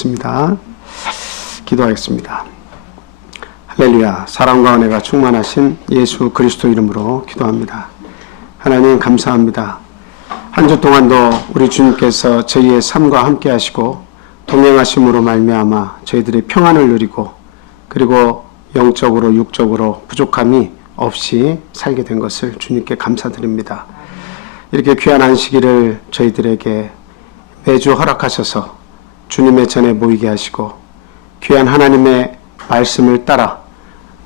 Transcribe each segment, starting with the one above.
습니다. 기도하겠습니다. 할렐루야. 사랑과 은혜가 충만하신 예수 그리스도 이름으로 기도합니다. 하나님 감사합니다. 한 주 동안도 우리 주님께서 저희의 삶과 함께 하시고 동행하심으로 말미암아 저희들의 평안을 누리고 그리고 영적으로 육적으로 부족함이 없이 살게 된 것을 주님께 감사드립니다. 이렇게 귀한 안식일을 저희들에게 매주 허락하셔서 주님의 전에 모이게 하시고 귀한 하나님의 말씀을 따라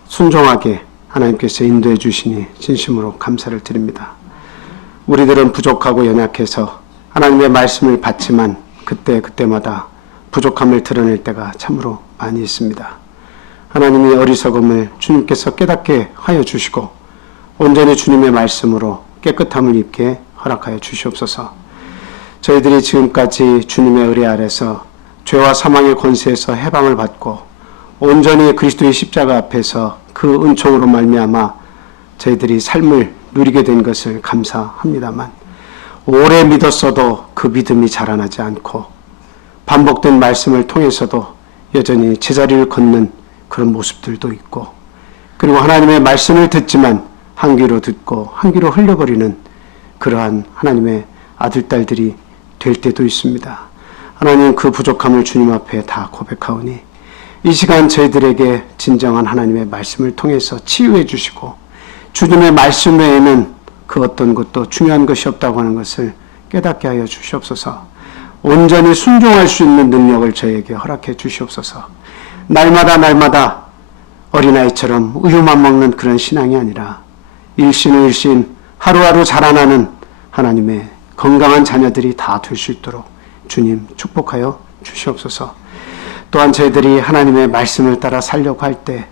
순종하게 하나님께서 인도해 주시니 진심으로 감사를 드립니다. 우리들은 부족하고 연약해서 하나님의 말씀을 받지만 그때마다 부족함을 드러낼 때가 참으로 많이 있습니다. 하나님의 어리석음을 주님께서 깨닫게 하여 주시고 온전히 주님의 말씀으로 깨끗함을 입게 허락하여 주시옵소서. 저희들이 지금까지 주님의 의뢰 아래서 죄와 사망의 권세에서 해방을 받고 온전히 그리스도의 십자가 앞에서 그 은총으로 말미암아 저희들이 삶을 누리게 된 것을 감사합니다만 오래 믿었어도 그 믿음이 자라나지 않고 반복된 말씀을 통해서도 여전히 제자리를 걷는 그런 모습들도 있고 그리고 하나님의 말씀을 듣지만 한 귀로 듣고 한 귀로 흘려버리는 그러한 하나님의 아들, 딸들이 될 때도 있습니다. 하나님 그 부족함을 주님 앞에 다 고백하오니 이 시간 저희들에게 진정한 하나님의 말씀을 통해서 치유해 주시고 주님의 말씀 외에는 그 어떤 것도 중요한 것이 없다고 하는 것을 깨닫게 하여 주시옵소서. 온전히 순종할 수 있는 능력을 저에게 허락해 주시옵소서. 날마다 어린아이처럼 우유만 먹는 그런 신앙이 아니라 일신 하루하루 자라나는 하나님의 건강한 자녀들이 다 될 수 있도록 주님 축복하여 주시옵소서. 또한 저희들이 하나님의 말씀을 따라 살려고 할 때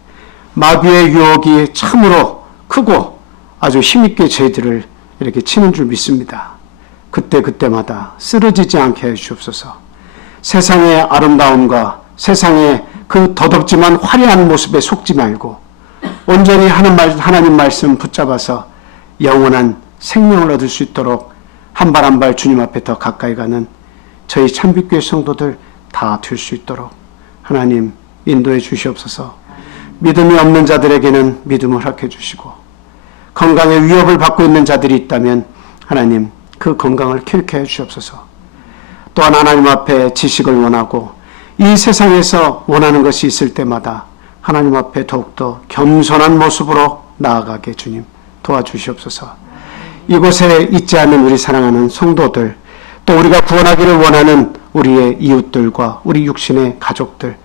마귀의 유혹이 참으로 크고 아주 힘있게 저희들을 이렇게 치는 줄 믿습니다. 그때마다 쓰러지지 않게 해주옵소서. 세상의 아름다움과 세상의 그 더덥지만 화려한 모습에 속지 말고 온전히 하나님 말씀 붙잡아서 영원한 생명을 얻을 수 있도록 한 발 한 발 주님 앞에 더 가까이 가는 저희 참빛교회 성도들 다 될 수 있도록 하나님 인도해 주시옵소서. 믿음이 없는 자들에게는 믿음을 허락해 주시고 건강에 위협을 받고 있는 자들이 있다면 하나님 그 건강을 쾌유케 해 주시옵소서. 또한 하나님 앞에 지식을 원하고 이 세상에서 원하는 것이 있을 때마다 하나님 앞에 더욱더 겸손한 모습으로 나아가게 주님 도와주시옵소서. 이곳에 있지 않는 우리 사랑하는 성도들 또 우리가 구원하기를 원하는 우리의 이웃들과 우리 육신의 가족들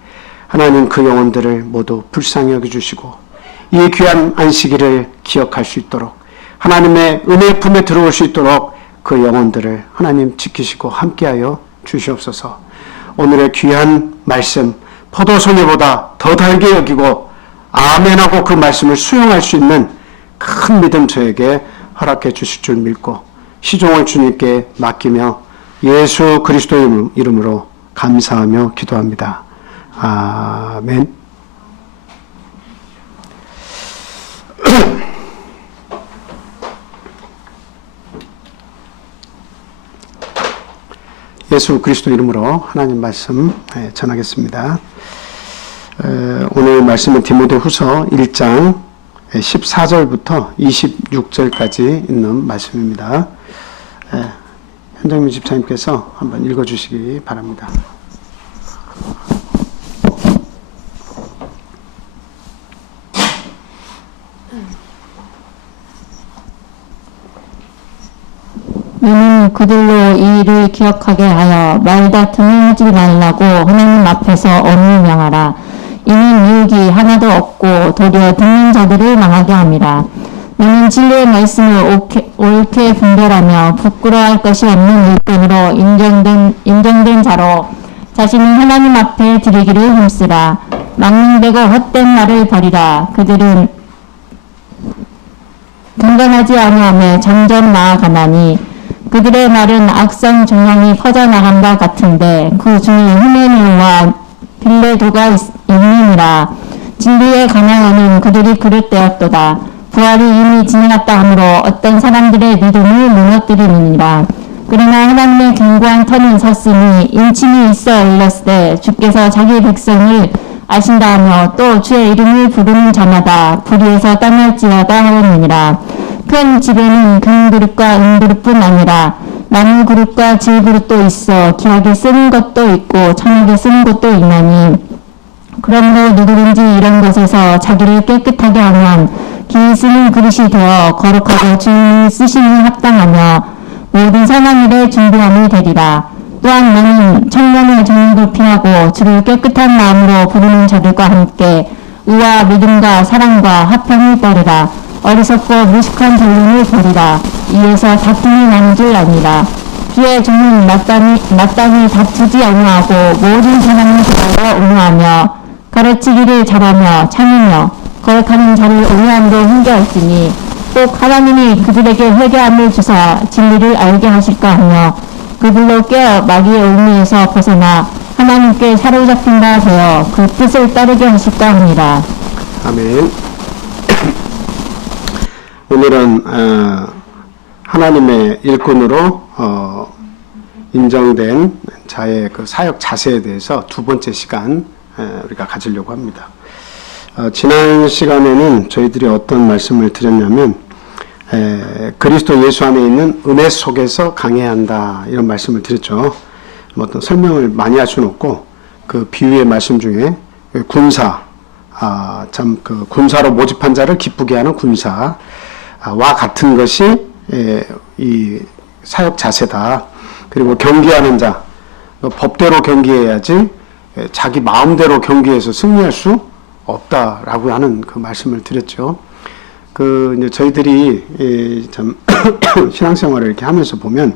하나님 그 영혼들을 모두 불쌍히 여겨주시고 이 귀한 안식일을 기억할 수 있도록 하나님의 은혜 품에 들어올 수 있도록 그 영혼들을 하나님 지키시고 함께하여 주시옵소서. 오늘의 귀한 말씀 포도송이보다 더 달게 여기고 아멘하고 그 말씀을 수용할 수 있는 큰 믿음 저에게 허락해 주실 줄 믿고 시종을 주님께 맡기며 예수 그리스도 이름으로 감사하며 기도합니다. 아멘. 예수 그리스도 이름으로 하나님 말씀 전하겠습니다. 오늘 말씀은 디모데후서 1장 14절부터 26절까지 있는 말씀입니다. 현정민 집사님께서 한번 읽어주시기 바랍니다. 너는 그들로 이 일을 기억하게 하여 말다툼을 하지 말라고 하나님 앞에서 엄히 명하라. 이는 유익이 하나도 없고 도리어 듣는 자들을 망하게 함이라. 너는 진리의 말씀을 옳게 분별하며 부끄러워할 것이 없는 일꾼으로 인정된 자로 자신을 하나님 앞에 드리기를 힘쓰라. 망령되고 헛된 말을 버리라. 그들은 경건하지 아니하며 점점 나아가나니 그들의 말은 악성 정황이 퍼져나간다 같은데 그 중에 히메네오와 빌레도가 있느니라. 진리에 관하여는 그들이 그럴 때였도다. 부활이 이미 지나갔다 하므로 어떤 사람들의 믿음을 무너뜨리느니라. 그러나 하나님의 견고한 터는 섰으니 인침이 있어 올렸을 주께서 자기 백성을 아신다 하며 또 주의 이름을 부르는 자마다 불의에서 떠날지어다 하였느니라. 큰 집에는 금그릇과 은그릇뿐 아니라 나무 그릇과 질 그릇도 있어 귀하게 쓰는 것도 있고 천하게 쓰는 것도 있나니 그러므로 누구든지 이런 것에서 자기를 깨끗하게 하면 기이 쓰는 그릇이 되어 거룩하고 주인이 쓰심이 합당하며 모든 선한 일에 준비함이 되리라. 또한 너는 청년의 정의도 피하고 주를 깨끗한 마음으로 부르는 자들과 함께 의와 믿음과 사랑과 화평을 따르라. 어리석고 무식한 전륜을 버리라. 이에서 다툼이 나는 줄 아니라. 주의 종은 마땅히 다투지 아니하고 모든 사람을 대하여 옹호하며 가르치기를 잘하며 참으며 거역하는 자를 온유함으로 훈계하시니 꼭 하나님이 그들에게 회개함을 주사 진리를 알게 하실까 하며 그들로 깨어 마귀의 올무에서 벗어나 하나님께 사로잡힌다 되어 그 뜻을 따르게 하실까 합니다. 아멘. 오늘은 하나님의 일꾼으로 인정된 자의 그 사역 자세에 대해서 두 번째 시간 우리가 가지려고 합니다. 지난 시간에는 저희들이 어떤 말씀을 드렸냐면 그리스도 예수 안에 있는 은혜 속에서 강해야 한다 이런 말씀을 드렸죠. 뭐 어떤 설명을 많이 할 수는 없고 그 비유의 말씀 중에 군사 참 그 군사로 모집한 자를 기쁘게 하는 군사와 같은 것이 이 사역 자세다. 그리고 경기하는 자 법대로 경기해야지 자기 마음대로 경기해서 승리할 수 없다라고 하는 그 말씀을 드렸죠. 그 이제 저희들이 참 신앙생활을 이렇게 하면서 보면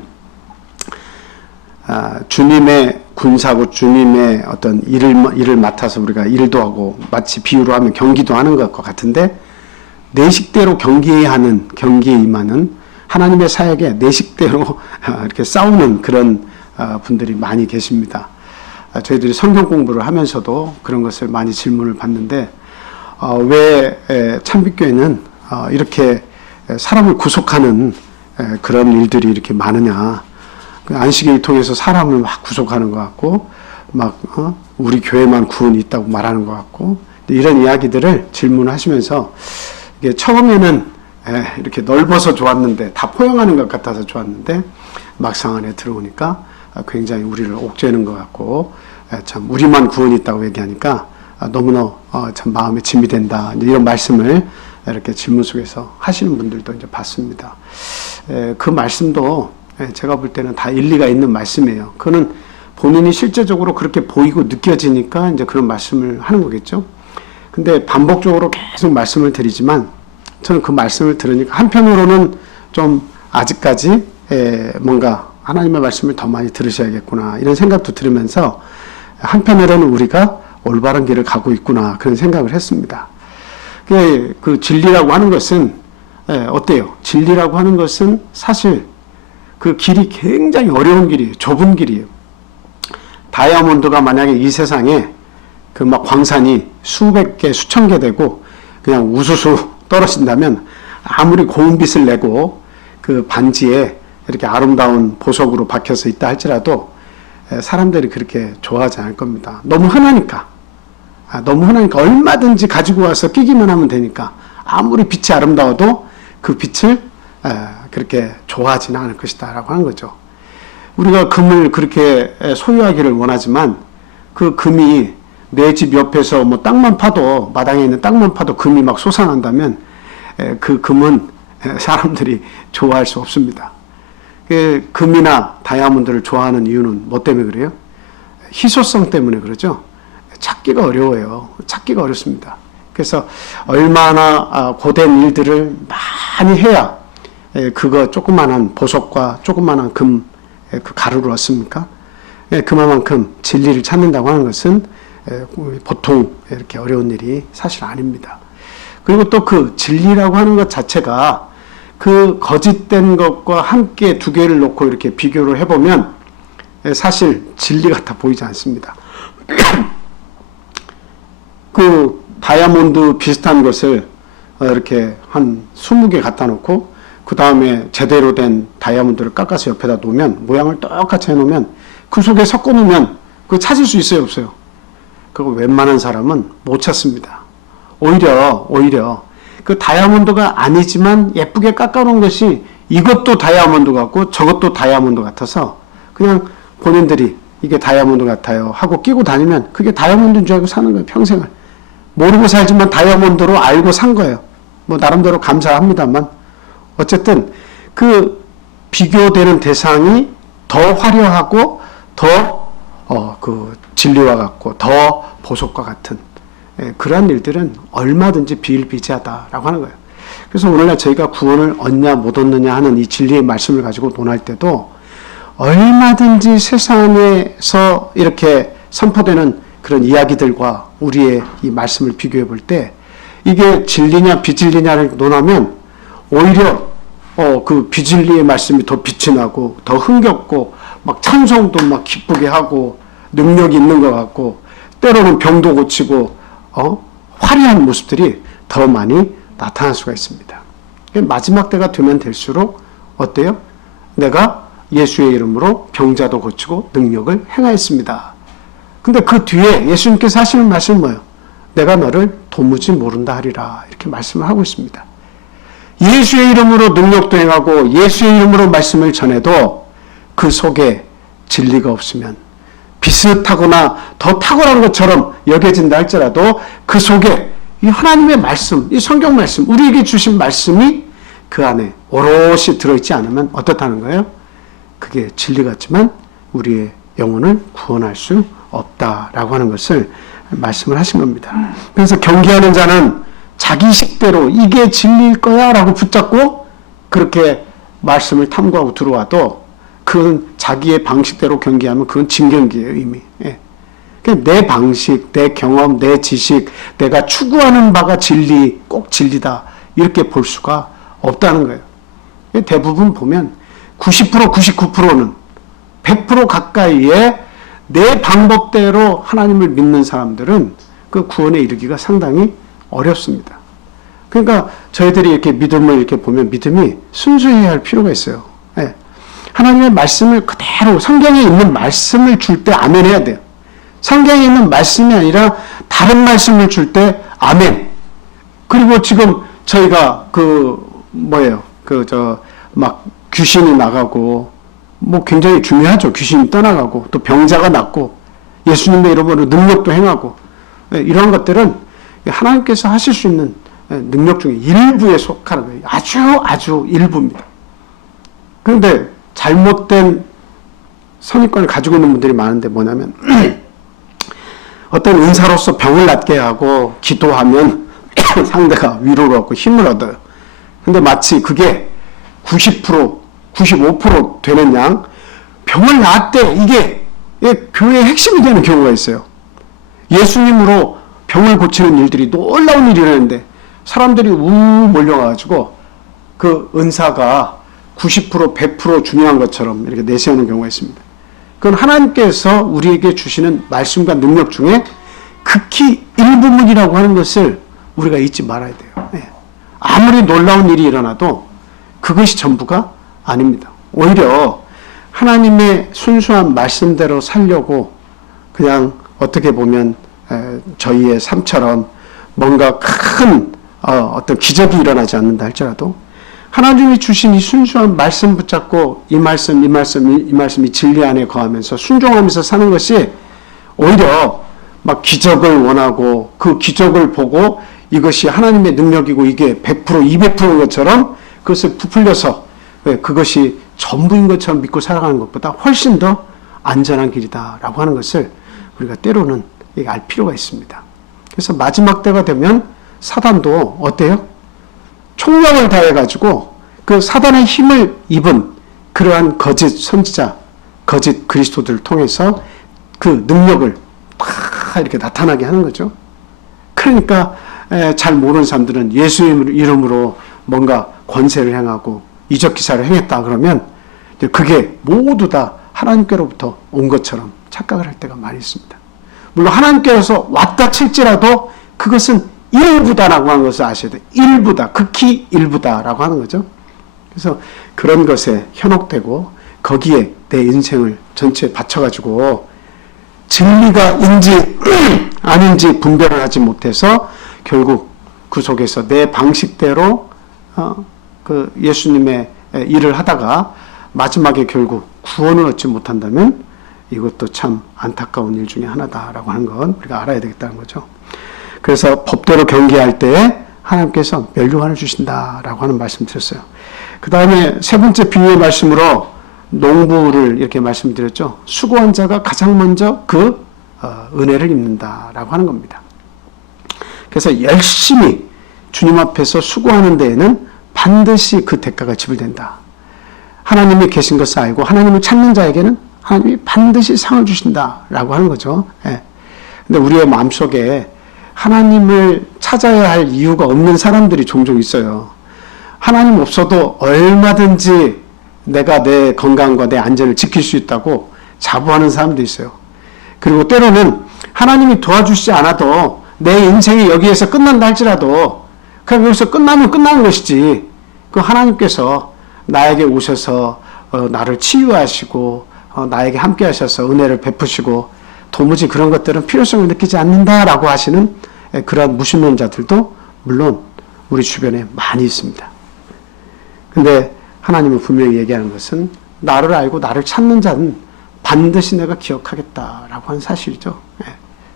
주님의 군사고 주님의 어떤 일을 맡아서 우리가 일도 하고 마치 비유로 하면 경기도 하는 것과 같은데 내 식대로 경기에 임하는 하나님의 사역에 내 식대로 이렇게 싸우는 그런 분들이 많이 계십니다. 저희들이 성경 공부를 하면서도 그런 것을 많이 질문을 받는데 왜 참빛교회는 이렇게 사람을 구속하는 그런 일들이 이렇게 많으냐. 안식일 통해서 사람을 막 구속하는 것 같고 막 우리 교회만 구원이 있다고 말하는 것 같고 이런 이야기들을 질문하시면서 이게 처음에는 이렇게 넓어서 좋았는데 다 포용하는 것 같아서 좋았는데 막상 안에 들어오니까 굉장히 우리를 옥죄는 것 같고 참 우리만 구원이 있다고 얘기하니까 너무나 참 마음에 짐이 된다 이런 말씀을 이렇게 질문 속에서 하시는 분들도 이제 봤습니다. 그 말씀도 제가 볼 때는 다 일리가 있는 말씀이에요. 그거는 본인이 실제적으로 그렇게 보이고 느껴지니까 이제 그런 말씀을 하는 거겠죠. 근데 반복적으로 계속 말씀을 드리지만 저는 그 말씀을 들으니까 한편으로는 좀 아직까지 뭔가 하나님의 말씀을 더 많이 들으셔야겠구나 이런 생각도 들으면서 한편으로는 우리가 올바른 길을 가고 있구나 그런 생각을 했습니다. 그 진리라고 하는 것은 어때요? 진리라고 하는 것은 사실 그 길이 굉장히 어려운 길이에요. 좁은 길이에요. 다이아몬드가 만약에 이 세상에 그 막 광산이 수백 개, 수천 개 되고 그냥 우수수 떨어진다면 아무리 고운 빛을 내고 그 반지에 이렇게 아름다운 보석으로 박혀서 있다 할지라도 사람들이 그렇게 좋아하지 않을 겁니다. 너무 흔하니까. 너무 흔하니까 얼마든지 가지고 와서 끼기만 하면 되니까 아무리 빛이 아름다워도 그 빛을 그렇게 좋아하지는 않을 것이다 라고 하는 거죠. 우리가 금을 그렇게 소유하기를 원하지만 그 금이 내 집 옆에서 뭐 땅만 파도 마당에 있는 땅만 파도 금이 막 솟아난다면 그 금은 사람들이 좋아할 수 없습니다. 그 금이나 다이아몬드를 좋아하는 이유는 뭐 때문에 그래요? 희소성 때문에 그러죠. 찾기가 어려워요. 찾기가 어렵습니다. 그래서 얼마나 고된 일들을 많이 해야 그거 조그만한 보석과 조그만한 금 그 가루를 얻습니까? 그만큼 진리를 찾는다고 하는 것은 보통 이렇게 어려운 일이 사실 아닙니다. 그리고 또 그 진리라고 하는 것 자체가 그 거짓된 것과 함께 두 개를 놓고 이렇게 비교를 해보면 사실 진리 같아 보이지 않습니다. 그 다이아몬드 비슷한 것을 이렇게 한 20개 갖다 놓고 그 그 다음에 제대로 된 다이아몬드를 깎아서 옆에다 놓으면, 모양을 똑같이 해놓으면, 그 속에 섞어 놓으면 그거 찾을 수 있어요, 없어요? 그거 웬만한 사람은 못 찾습니다. 오히려 그 다이아몬드가 아니지만 예쁘게 깎아놓은 것이 이것도 다이아몬드 같고 저것도 다이아몬드 같아서 그냥 본인들이 이게 다이아몬드 같아요 하고 끼고 다니면 그게 다이아몬드인 줄 알고 사는 거예요, 평생을. 모르고 살지만 다이아몬드로 알고 산 거예요. 뭐 나름대로 감사합니다만 어쨌든 그 비교되는 대상이 더 화려하고 더 그 진리와 같고 더 보석과 같은 그러한 일들은 얼마든지 비일비재하다라고 하는 거예요. 그래서 오늘날 저희가 구원을 얻냐 못 얻느냐 하는 이 진리의 말씀을 가지고 논할 때도 얼마든지 세상에서 이렇게 선포되는 그런 이야기들과 우리의 이 말씀을 비교해 볼 때 이게 진리냐 비진리냐를 논하면 오히려 그 비진리의 말씀이 더 빛이 나고 더 흥겹고 막 찬송도 막 기쁘게 하고 능력이 있는 것 같고 때로는 병도 고치고 화려한 모습들이 더 많이 나타날 수가 있습니다. 마지막 때가 되면 될수록 어때요? 내가 예수의 이름으로 병자도 고치고 능력을 행하였습니다. 근데 그 뒤에 예수님께서 하시는 말씀은 뭐예요? 내가 너를 도무지 모른다 하리라, 이렇게 말씀을 하고 있습니다. 예수의 이름으로 능력도 행하고 예수의 이름으로 말씀을 전해도 그 속에 진리가 없으면 비슷하거나 더 탁월한 것처럼 여겨진다 할지라도 그 속에 이 하나님의 말씀, 이 성경 말씀, 우리에게 주신 말씀이 그 안에 오롯이 들어있지 않으면 어떻다는 거예요? 그게 진리 같지만 우리의 영혼을 구원할 수 없다라고 하는 것을 말씀을 하신 겁니다. 그래서 경계하는 자는 자기 식대로 이게 진리일 거야 라고 붙잡고 그렇게 말씀을 탐구하고 들어와도 그건 자기의 방식대로 경계하면 그건 진경기예요, 이미. 예. 내 방식, 내 경험, 내 지식, 내가 추구하는 바가 진리, 꼭 진리다, 이렇게 볼 수가 없다는 거예요. 대부분 보면 90%, 99%는 100% 가까이의 내 방법대로 하나님을 믿는 사람들은 그 구원에 이르기가 상당히 어렵습니다. 그러니까 저희들이 이렇게 믿음을 이렇게 보면 믿음이 순수해야 할 필요가 있어요. 예. 하나님의 말씀을 그대로 성경에 있는 말씀을 줄 때 아멘 해야 돼요. 성경에 있는 말씀이 아니라 다른 말씀을 줄 때 아멘. 그리고 지금 저희가 막 귀신이 나가고 뭐 굉장히 중요하죠. 귀신이 떠나가고 또 병자가 낫고 예수님의 이름으로 능력도 행하고 이런 것들은 하나님께서 하실 수 있는 능력 중에 일부에 속하는 거예요. 아주 일부입니다. 그런데 잘못된 선입관을 가지고 있는 분들이 많은데 뭐냐면 어떤 은사로서 병을 낫게 하고 기도하면 상대가 위로를 얻고 힘을 얻어요. 근데 마치 그게 90%, 95% 되는 양 병을 낫대 이게 교회의 핵심이 되는 경우가 있어요. 예수님으로 병을 고치는 일들이 놀라운 일이 일어나는데 사람들이 몰려가지고 그 은사가 90%, 100% 중요한 것처럼 이렇게 내세우는 경우가 있습니다. 그건 하나님께서 우리에게 주시는 말씀과 능력 중에 극히 일부분이라고 하는 것을 우리가 잊지 말아야 돼요. 네. 아무리 놀라운 일이 일어나도 그것이 전부가 아닙니다. 오히려 하나님의 순수한 말씀대로 살려고 그냥 어떻게 보면 저희의 삶처럼 뭔가 큰 어떤 기적이 일어나지 않는다 할지라도 하나님이 주신 이 순수한 말씀 붙잡고 이 말씀이 진리 안에 거하면서 순종하면서 사는 것이 오히려 막 기적을 원하고 그 기적을 보고 이것이 하나님의 능력이고 이게 100%, 200%인 것처럼 그것을 부풀려서 그것이 전부인 것처럼 믿고 살아가는 것보다 훨씬 더 안전한 길이다라고 하는 것을 우리가 때로는 알 필요가 있습니다. 그래서 마지막 때가 되면 사단도 어때요? 총력을 다해가지고 그 사단의 힘을 입은 그러한 거짓 선지자, 거짓 그리스도들을 통해서 그 능력을 다 이렇게 나타나게 하는 거죠. 그러니까 잘 모르는 사람들은 예수 이름으로 뭔가 권세를 행하고 이적 기사를 행했다 그러면 그게 모두 다 하나님께로부터 온 것처럼 착각을 할 때가 많이 있습니다. 물론 하나님께서 왔다 칠지라도 그것은 일부다라고 하는 것을 아셔야 돼요. 일부다, 극히 일부다라고 하는 거죠. 그래서 그런 것에 현혹되고 거기에 내 인생을 전체 바쳐가지고 진리가인지 아닌지 분별을 하지 못해서 결국 그 속에서 내 방식대로 그 예수님의 일을 하다가 마지막에 결국 구원을 얻지 못한다면 이것도 참 안타까운 일 중에 하나다라고 하는 건 우리가 알아야 되겠다는 거죠. 그래서 법대로 경계할 때 하나님께서 멸류관을 주신다라고 하는 말씀 드렸어요. 그 다음에 세 번째 비유의 말씀으로 농부를 이렇게 말씀드렸죠. 수고한 자가 가장 먼저 그 은혜를 입는다라고 하는 겁니다. 그래서 열심히 주님 앞에서 수고하는 데에는 반드시 그 대가가 지불된다. 하나님이 계신 것을 알고 하나님을 찾는 자에게는 하나님이 반드시 상을 주신다라고 하는 거죠. 예. 근데 우리의 마음속에 하나님을 찾아야 할 이유가 없는 사람들이 종종 있어요. 하나님 없어도 얼마든지 내가 내 건강과 내 안전을 지킬 수 있다고 자부하는 사람도 있어요. 그리고 때로는 하나님이 도와주시지 않아도 내 인생이 여기에서 끝난다 할지라도 그냥 여기서 끝나면 끝나는 것이지, 그 하나님께서 나에게 오셔서 나를 치유하시고 나에게 함께 하셔서 은혜를 베푸시고 도무지 그런 것들은 필요성을 느끼지 않는다라고 하시는 그런 무신론자들도 물론 우리 주변에 많이 있습니다. 근데 하나님은 분명히 얘기하는 것은 나를 알고 나를 찾는 자는 반드시 내가 기억하겠다라고 하는 사실이죠.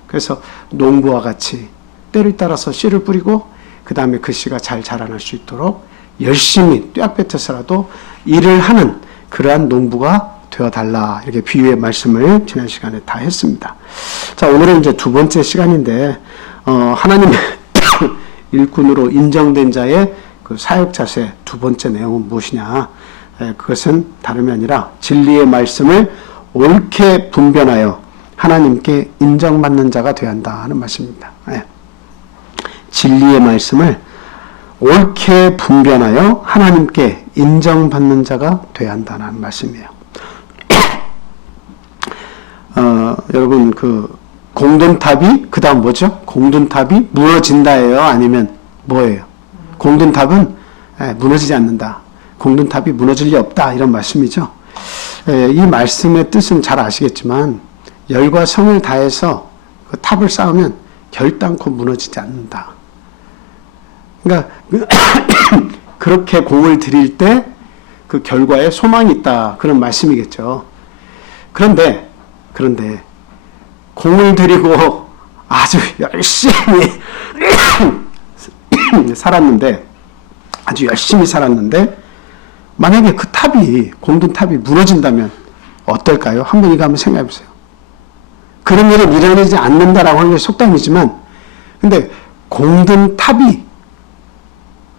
그래서 농부와 같이 때를 따라서 씨를 뿌리고 그 다음에 그 씨가 잘 자라날 수 있도록 열심히 뙤약볕에서라도 일을 하는 그러한 농부가 되어달라, 이렇게 비유의 말씀을 지난 시간에 다 했습니다. 자, 오늘은 이제 두 번째 시간인데 하나님의 일꾼으로 인정된 자의 그 사역 자세 두 번째 내용은 무엇이냐? 그것은 다름이 아니라 진리의 말씀을 옳게 분별하여 하나님께 인정받는 자가 되어야 한다 하는 말씀입니다. 진리의 말씀을 옳게 분별하여 하나님께 인정받는 자가 되어야 한다는 말씀이에요. 여러분, 그 공든탑이 그 다음 뭐죠? 공든탑이 무너진다예요? 아니면 뭐예요? 공든탑은 무너지지 않는다. 공든탑이 무너질 리 없다, 이런 말씀이죠. 이 말씀의 뜻은 잘 아시겠지만 열과 성을 다해서 그 탑을 쌓으면 결단코 무너지지 않는다. 그러니까 그렇게 공을 들일 때 그 결과에 소망이 있다, 그런 말씀이겠죠. 그런데 공을 들이고 아주 열심히 아주 열심히 살았는데 만약에 그 탑이, 공든 탑이 무너진다면 어떨까요? 한번 이거 한번 생각해 보세요. 그런 일은 일어나지 않는다라고 하는 게 속담이지만, 근데 공든 탑이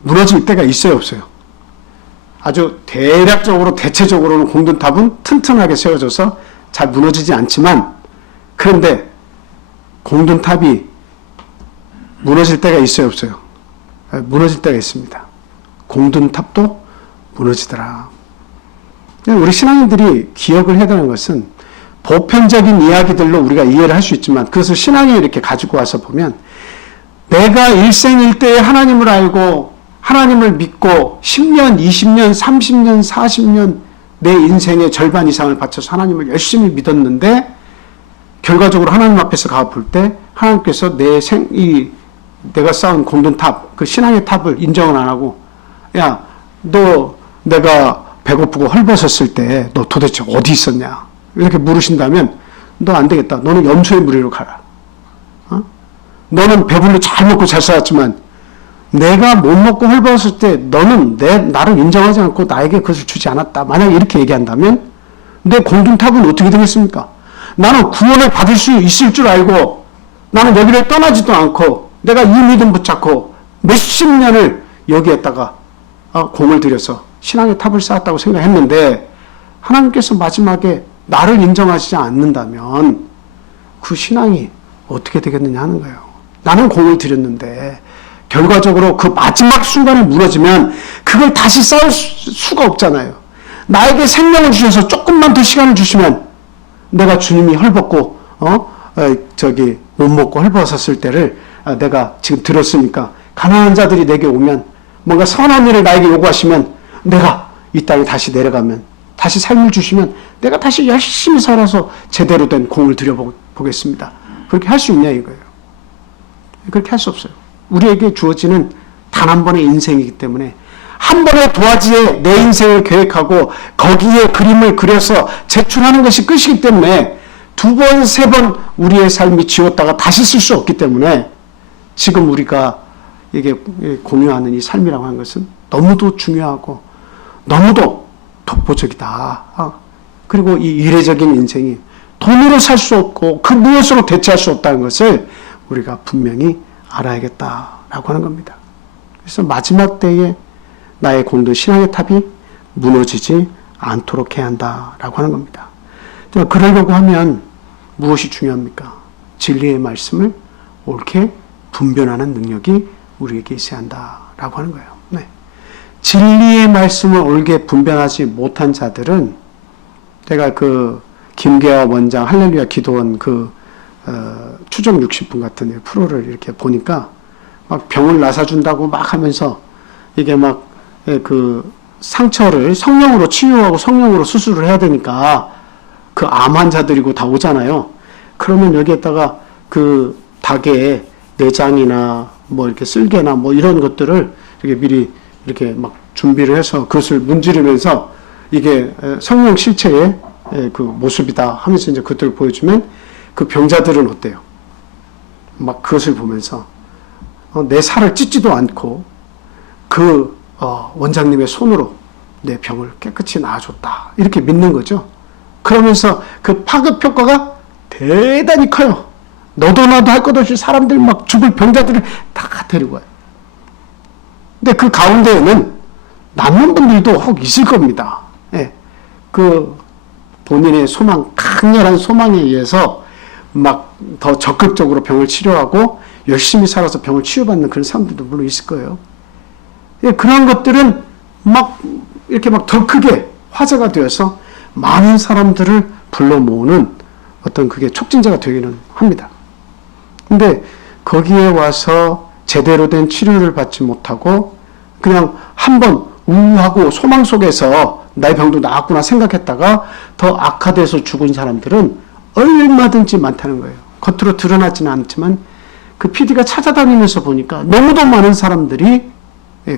무너질 때가 있어요, 없어요? 아주 대략적으로, 대체적으로는 공든 탑은 튼튼하게 세워져서 잘 무너지지 않지만, 그런데 공든 탑이 무너질 때가 있어요, 없어요? 무너질 때가 있습니다. 공든 탑도 무너지더라. 우리 신앙인들이 기억을 해야 되는 것은 보편적인 이야기들로 우리가 이해를 할 수 있지만 그것을 신앙에 이렇게 가지고 와서 보면 내가 일생일대에 하나님을 알고 하나님을 믿고 10년, 20년, 30년, 40년 내 인생의 절반 이상을 바쳐서 하나님을 열심히 믿었는데 결과적으로 하나님 앞에서 가볼 때 하나님께서 내가 쌓은 공든 탑, 그 신앙의 탑을 인정을 안 하고, 야, 너 내가 배고프고 헐벗었을 때 너 도대체 어디 있었냐? 이렇게 물으신다면 너 안 되겠다. 너는 염소의 무리로 가라. 너는 배불리 잘 먹고 잘 살았지만 내가 못 먹고 헐벗었을 때 너는 나를 인정하지 않고 나에게 그것을 주지 않았다. 만약에 이렇게 얘기한다면 내 공든 탑은 어떻게 되겠습니까? 나는 구원을 받을 수 있을 줄 알고 나는 여기를 떠나지도 않고 내가 이 믿음 붙잡고 몇십 년을 여기에다가 공을 들여서 신앙의 탑을 쌓았다고 생각했는데 하나님께서 마지막에 나를 인정하시지 않는다면 그 신앙이 어떻게 되겠느냐 하는 거예요. 나는 공을 들였는데 결과적으로 그 마지막 순간에 무너지면 그걸 다시 쌓을 수가 없잖아요. 나에게 생명을 주셔서 조금만 더 시간을 주시면 내가 주님이 헐벗고 못 먹고 헐벗었을 때를 내가 지금 들었으니까 가난한 자들이 내게 오면 뭔가 선한 일을 나에게 요구하시면 내가 이 땅에 다시 내려가면, 다시 삶을 주시면 내가 다시 열심히 살아서 제대로 된 공을 들여보겠습니다. 그렇게 할 수 있냐 이거예요. 그렇게 할 수 없어요. 우리에게 주어지는 단 한 번의 인생이기 때문에 한 번의 도화지에 내 인생을 계획하고 거기에 그림을 그려서 제출하는 것이 끝이기 때문에 두 번, 세 번 우리의 삶이 지웠다가 다시 쓸 수 없기 때문에 지금 우리가 이게 공유하는 이 삶이라고 하는 것은 너무도 중요하고 너무도 독보적이다. 그리고 이 이례적인 인생이 돈으로 살 수 없고 그 무엇으로 대체할 수 없다는 것을 우리가 분명히 알아야겠다라고 하는 겁니다. 그래서 마지막 때에 나의 공동 신앙의 탑이 무너지지 않도록 해야 한다라고 하는 겁니다. 그러려고 하면 무엇이 중요합니까? 진리의 말씀을 옳게 분별하는 능력이 우리에게 있어야 한다라고 하는 거예요. 네. 진리의 말씀을 옳게 분별하지 못한 자들은 제가 그 김계화 원장 할렐루야 기도원 추정 60분 같은 프로를 이렇게 보니까 막 병을 나사준다고 막 하면서 이게 막 그 상처를 성령으로 치유하고 성령으로 수술을 해야 되니까 그 암 환자들이고 다 오잖아요. 그러면 여기에다가 그 닭의 내장이나 뭐 이렇게 쓸개나 뭐 이런 것들을 이렇게 미리 이렇게 막 준비를 해서 그것을 문지르면서 이게 성령 실체의 그 모습이다 하면서 이제 그것들을 보여주면 그 병자들은 어때요? 막 그것을 보면서 내 살을 찢지도 않고 그 원장님의 손으로 내 병을 깨끗이 나아줬다 이렇게 믿는 거죠. 그러면서 그 파급 효과가 대단히 커요. 너도 나도 할 것 없이 사람들 막 죽을 병자들을 다 데리고 와요. 근데 그 가운데에는 남는 분들도 혹 있을 겁니다. 예. 그 본인의 소망, 강렬한 소망에 의해서 막 더 적극적으로 병을 치료하고 열심히 살아서 병을 치유받는 그런 사람들도 물론 있을 거예요. 예, 그런 것들은 막 이렇게 막 더 크게 화제가 되어서 많은 사람들을 불러 모으는 어떤 그게 촉진제가 되기는 합니다. 근데 거기에 와서 제대로 된 치료를 받지 못하고 그냥 한번 우울하고 소망 속에서 나의 병도 나았구나 생각했다가 더 악화돼서 죽은 사람들은 얼마든지 많다는 거예요. 겉으로 드러나지는 않지만 그 PD가 찾아다니면서 보니까 너무도 많은 사람들이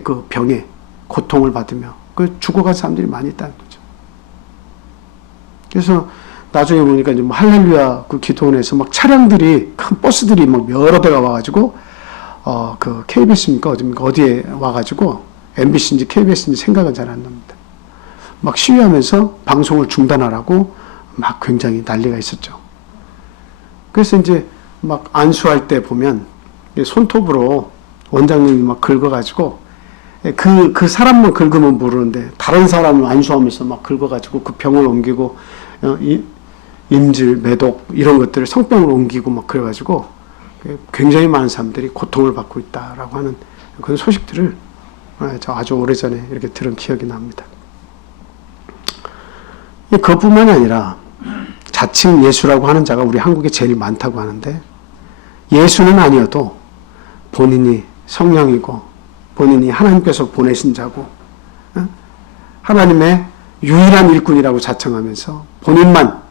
그 병에 고통을 받으며 그 죽어간 사람들이 많이 있다는 거죠. 그래서 나중에 보니까 이제 뭐 할렐루야 그 기도원에서 막 차량들이 큰 버스들이 막 여러 대가 와가지고 그 KBS입니까 어디입니까 어디에 와가지고 MBC인지 KBS인지 생각은 잘 안 납니다. 막 시위하면서 방송을 중단하라고 막 굉장히 난리가 있었죠. 그래서 이제 막 안수할 때 보면 손톱으로 원장님이 막 긁어가지고 그 사람만 긁으면 모르는데 다른 사람을 안수하면서 막 긁어가지고 그 병을 옮기고 임질, 매독 이런 것들을 성병을 옮기고 막 그래가지고 굉장히 많은 사람들이 고통을 받고 있다라고 하는 그런 소식들을 저 아주 오래전에 이렇게 들은 기억이 납니다. 그뿐만이 아니라 자칭 예수라고 하는 자가 우리 한국에 제일 많다고 하는데 예수는 아니어도 본인이 성령이고 본인이 하나님께서 보내신 자고 하나님의 유일한 일꾼이라고 자청하면서 본인만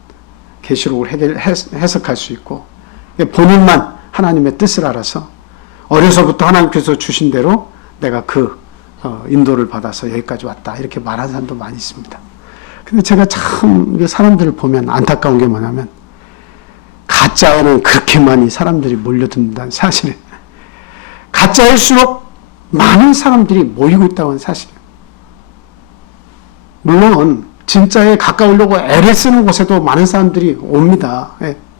계시록을 해석할 수 있고 본인만 하나님의 뜻을 알아서 어려서부터 하나님께서 주신 대로 내가 그 인도를 받아서 여기까지 왔다 이렇게 말하는 사람도 많이 있습니다. 근데 제가 참 사람들을 보면 안타까운 게 뭐냐면 가짜에는 그렇게 많이 사람들이 몰려든다는 사실에 가짜일수록 많은 사람들이 모이고 있다고 하는 사실이에요. 물론 진짜에 가까우려고 애를 쓰는 곳에도 많은 사람들이 옵니다.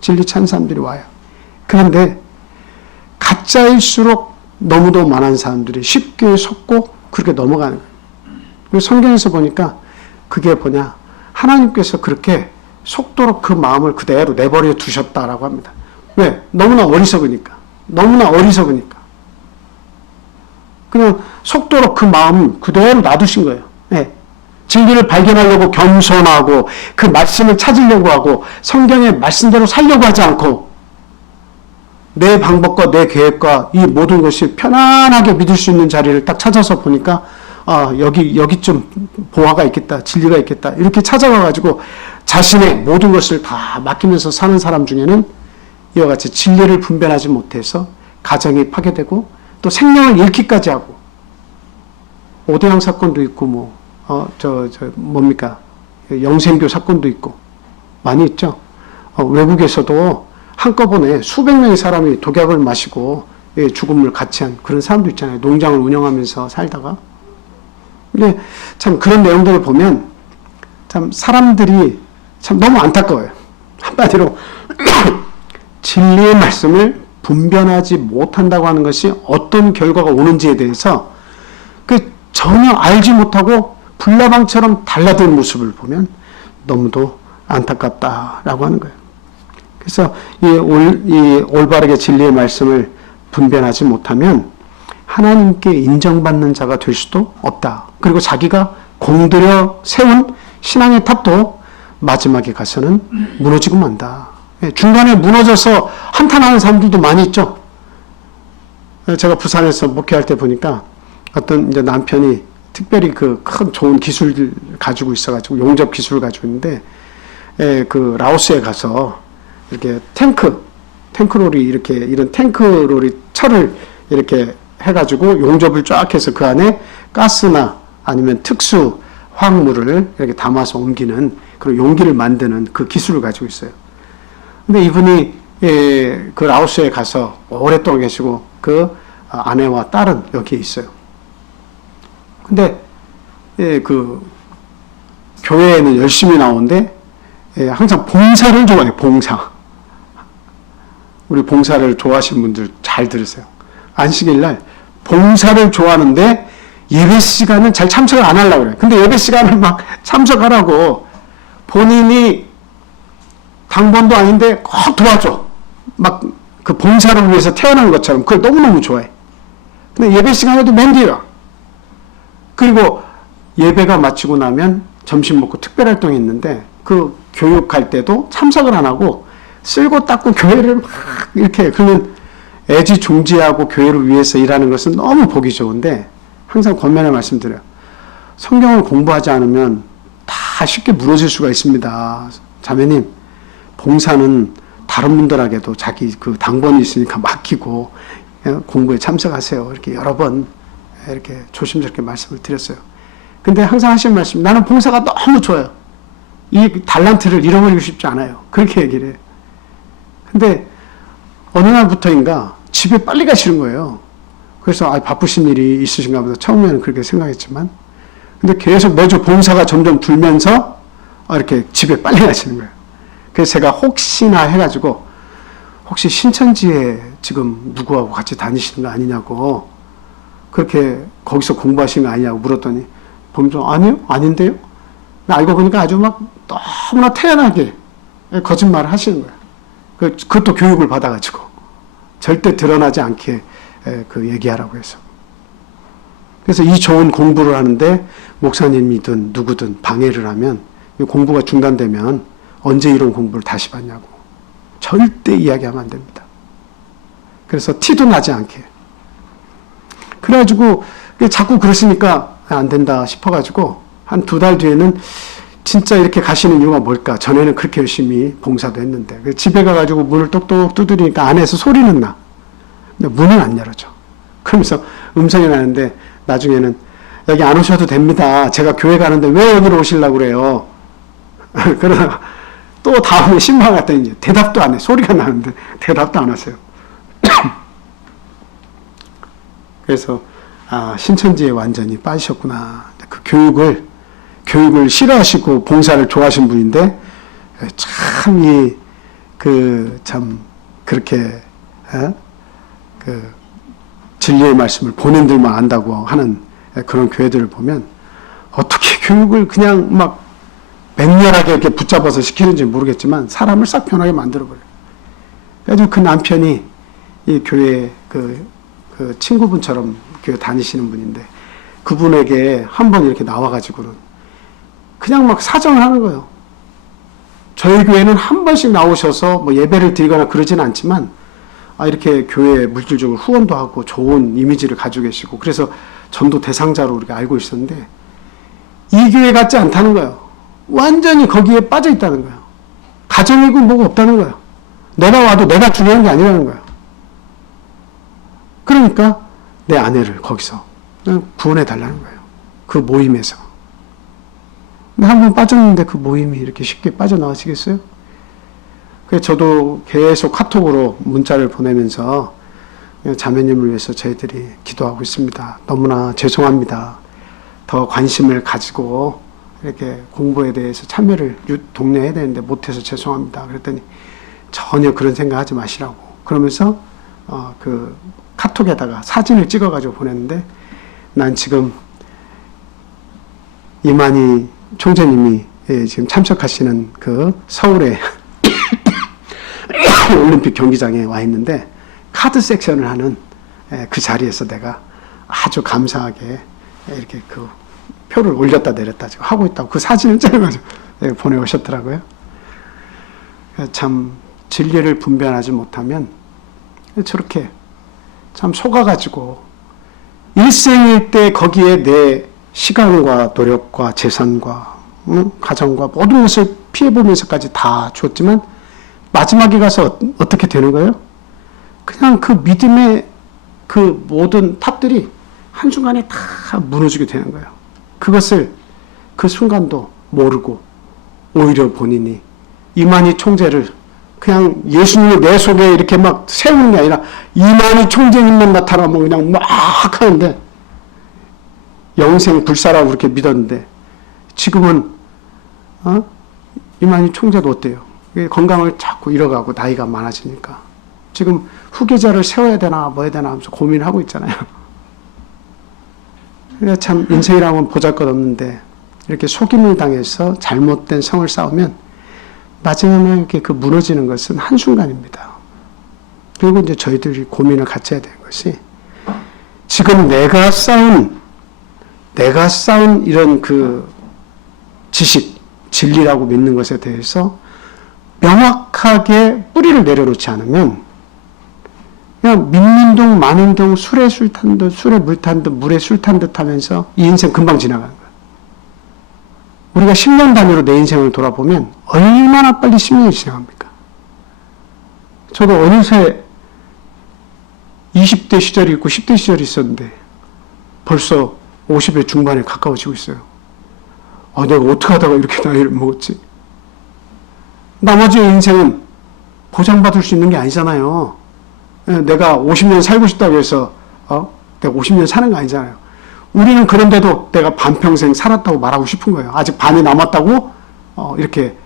진리 찾는 사람들이 와요. 그런데 가짜일수록 너무도 많은 사람들이 쉽게 속고 그렇게 넘어가는 거예요. 그리고 성경에서 보니까 그게 뭐냐 하나님께서 그렇게 속도록 그 마음을 그대로 내버려 두셨다라고 합니다. 왜? 너무나 어리석으니까. 너무나 어리석으니까. 그냥 속도록 그 마음 그대로 놔두신 거예요. 네. 진리를 발견하려고 겸손하고 그 말씀을 찾으려고 하고 성경의 말씀대로 살려고 하지 않고 내 방법과 내 계획과 이 모든 것이 편안하게 믿을 수 있는 자리를 딱 찾아서 보니까 여기 좀 보화가 있겠다, 진리가 있겠다, 이렇게 찾아가가지고 자신의 모든 것을 다 맡기면서 사는 사람 중에는 이와 같이 진리를 분별하지 못해서 가정이 파괴되고 또 생명을 잃기까지 하고, 오대양 사건도 있고, 뭡니까? 영생교 사건도 있고, 많이 있죠? 외국에서도 한꺼번에 수백 명의 사람이 독약을 마시고 죽음을 같이 한 그런 사람도 있잖아요. 농장을 운영하면서 살다가. 근데 참 그런 내용들을 보면 참 사람들이 참 너무 안타까워요. 한마디로 진리의 말씀을 분별하지 못한다고 하는 것이 어떤 결과가 오는지에 대해서 전혀 알지 못하고 불나방처럼 달라든 모습을 보면 너무도 안타깝다라고 하는 거예요. 그래서 이 올바르게 진리의 말씀을 분별하지 못하면 하나님께 인정받는 자가 될 수도 없다. 그리고 자기가 공들여 세운 신앙의 탑도 마지막에 가서는 무너지고 만다. 중간에 무너져서 한탄하는 사람들도 많이 있죠. 제가 부산에서 목회할 때 보니까 어떤 이제 남편이 특별히 그 큰 좋은 기술을 가지고 있어가지고 용접 기술을 가지고 있는데, 그 라오스에 가서 이렇게 탱크롤이 이렇게 이런 탱크롤이 철을 이렇게 해가지고 용접을 쫙 해서 그 안에 가스나 아니면 특수 화학물을 이렇게 담아서 옮기는 그런 용기를 만드는 그 기술을 가지고 있어요. 근데 이분이 그 라오스에 가서 오랫동안 계시고 그 아내와 딸은 여기에 있어요. 근데 그 교회에는 열심히 나오는데 항상 봉사를 좋아해요. 봉사. 우리 봉사를 좋아하시는 분들 잘 들으세요. 안식일 날 봉사를 좋아하는데 예배 시간은 잘 참석을 안 하려고 그래요. 근데 예배 시간을 막 참석하라고 본인이 당번도 아닌데 꼭 도와줘. 막 그 봉사를 위해서 태어난 것처럼 그걸 너무너무 좋아해. 근데 예배 시간에도 맨 뒤에 와. 그리고 예배가 마치고 나면 점심 먹고 특별활동이 있는데 그 교육할 때도 참석을 안 하고 쓸고 닦고 교회를 막 이렇게, 그러면 애지중지하고 교회를 위해서 일하는 것은 너무 보기 좋은데 항상 권면을 말씀드려요. 성경을 공부하지 않으면 다 쉽게 무너질 수가 있습니다. 자매님, 봉사는 다른 분들에게도 자기 그 당번이 있으니까 맡기고 공부에 참석하세요. 이렇게 여러 번 이렇게 조심스럽게 말씀을 드렸어요. 근데 항상 하시는 말씀, 나는 봉사가 너무 좋아요. 이 달란트를 잃어버리고 싶지 않아요. 그렇게 얘기를 해요. 근데 어느 날부터인가 집에 빨리 가시는 거예요. 그래서 바쁘신 일이 있으신가 보다 처음에는 그렇게 생각했지만, 근데 계속 매주 봉사가 점점 줄면서 이렇게 집에 빨리 가시는 거예요. 그래서 제가 혹시나 해가지고 혹시 신천지에 지금 누구하고 같이 다니시는 거 아니냐고, 그렇게 거기서 공부하시는 거 아니냐고 물었더니 보면서 아니요? 아닌데요? 알고 보니까 아주 막 너무나 태연하게 거짓말을 하시는 거예요. 그것도 교육을 받아가지고 절대 드러나지 않게 그 얘기하라고 해서. 그래서 이 좋은 공부를 하는데 목사님이든 누구든 방해를 하면, 공부가 중단되면 언제 이런 공부를 다시 받냐고 절대 이야기하면 안 됩니다. 그래서 티도 나지 않게. 그래가지고 자꾸 그러시니까 안 된다 싶어가지고 한 2달 뒤에는 진짜 이렇게 가시는 이유가 뭘까? 전에는 그렇게 열심히 봉사도 했는데. 집에 가가지고 문을 똑똑 두드리니까 안에서 소리는 나. 근데 문은 안 열어줘. 그러면서 음성이 나는데 나중에는 여기 안 오셔도 됩니다. 제가 교회 가는데 왜 여기로 오시려고 그래요? 그러다가 또 다음에 신방 갔더니 대답도 안 해. 소리가 나는데 대답도 안 하세요. 그래서 신천지에 완전히 빠지셨구나. 그 교육을 싫어하시고 봉사를 좋아하신 분인데 참 그렇게 그 진리의 말씀을 본인들만 안다고 하는 그런 교회들을 보면 어떻게 교육을 그냥 막 맹렬하게 이렇게 붙잡아서 시키는지 모르겠지만 사람을 싹 변하게 만들어버려요. 그래가지고 그 남편이 이 교회 그 친구분처럼 교회 다니시는 분인데 그분에게 한번 이렇게 나와가지고는 그냥 막 사정을 하는 거예요. 저희 교회는 한 번씩 나오셔서 뭐 예배를 드리거나 그러진 않지만 이렇게 교회에 물질적으로 후원도 하고 좋은 이미지를 가지고 계시고 그래서 전도 대상자로 우리가 알고 있었는데 이 교회 같지 않다는 거예요. 완전히 거기에 빠져 있다는 거예요. 가정이고 뭐가 없다는 거예요. 내가 와도 내가 중요한 게 아니라는 거예요. 그러니까 내 아내를 거기서 그냥 구원해 달라는 거예요. 그 모임에서. 근데 한 번 빠졌는데 그 모임이 이렇게 쉽게 빠져나가시겠어요? 그래서 저도 계속 카톡으로 문자를 보내면서 자매님을 위해서 저희들이 기도하고 있습니다. 너무나 죄송합니다. 더 관심을 가지고 이렇게 공부에 대해서 참여를 독려해야 되는데 못해서 죄송합니다. 그랬더니 전혀 그런 생각하지 마시라고. 그러면서 그 카톡에다가 사진을 찍어가지고 보냈는데 난 지금 이만희 총재님이 지금 참석하시는 그 서울의 올림픽 경기장에 와 있는데 카드 섹션을 하는 그 자리에서 내가 아주 감사하게 이렇게 그 표를 올렸다 내렸다 지금 하고 있다고 그 사진을 찍어가지고 보내오셨더라고요. 참 진리를 분별하지 못하면 저렇게 참 속아가지고 일생일 때 거기에 내 시간과 노력과 재산과 가정과 모든 것을 피해보면서까지 다 줬지만 마지막에 가서 어떻게 되는 거예요? 그냥 그 믿음의 그 모든 탑들이 한순간에 다 무너지게 되는 거예요. 그것을 그 순간도 모르고 오히려 본인이 이만희 총재를 그냥 예수님이 내 속에 이렇게 막 세우는 게 아니라 이만희 총재님만 나타나면 그냥 막 하는데 영생 불사라고 그렇게 믿었는데 지금은 이만희 총재도 어때요? 건강을 자꾸 잃어가고 나이가 많아지니까 지금 후계자를 세워야 되나 뭐 해야 되나 하면서 고민하고 있잖아요. 그러니까 참 인생이라는 건 보잘것없는데 이렇게 속임을 당해서 잘못된 성을 쌓으면 마지막에 이렇게 그 무너지는 것은 한순간입니다. 그리고 이제 저희들이 고민을 같이 해야 되는 것이 지금 내가 쌓은 이런 그 지식, 진리라고 믿는 것에 대해서 명확하게 뿌리를 내려놓지 않으면 그냥 믿는 둥 마는 둥 술에 술 탄 듯 술에 물 탄 듯 물에 술 탄 듯 하면서 이 인생 금방 지나가는 거예요. 우리가 10년 단위로 내 인생을 돌아보면 얼마나 빨리 10년이 지나갑니까? 저도 어느새 20대 시절이 있고 10대 시절이 있었는데 벌써 50의 중반에 가까워지고 있어요. 내가 어떻게 하다가 이렇게 나이를 먹었지? 나머지 인생은 보장받을 수 있는 게 아니잖아요. 내가 50년 살고 싶다고 해서 내가 50년 사는 거 아니잖아요. 우리는 그런데도 내가 반평생 살았다고 말하고 싶은 거예요. 아직 반이 남았다고 이렇게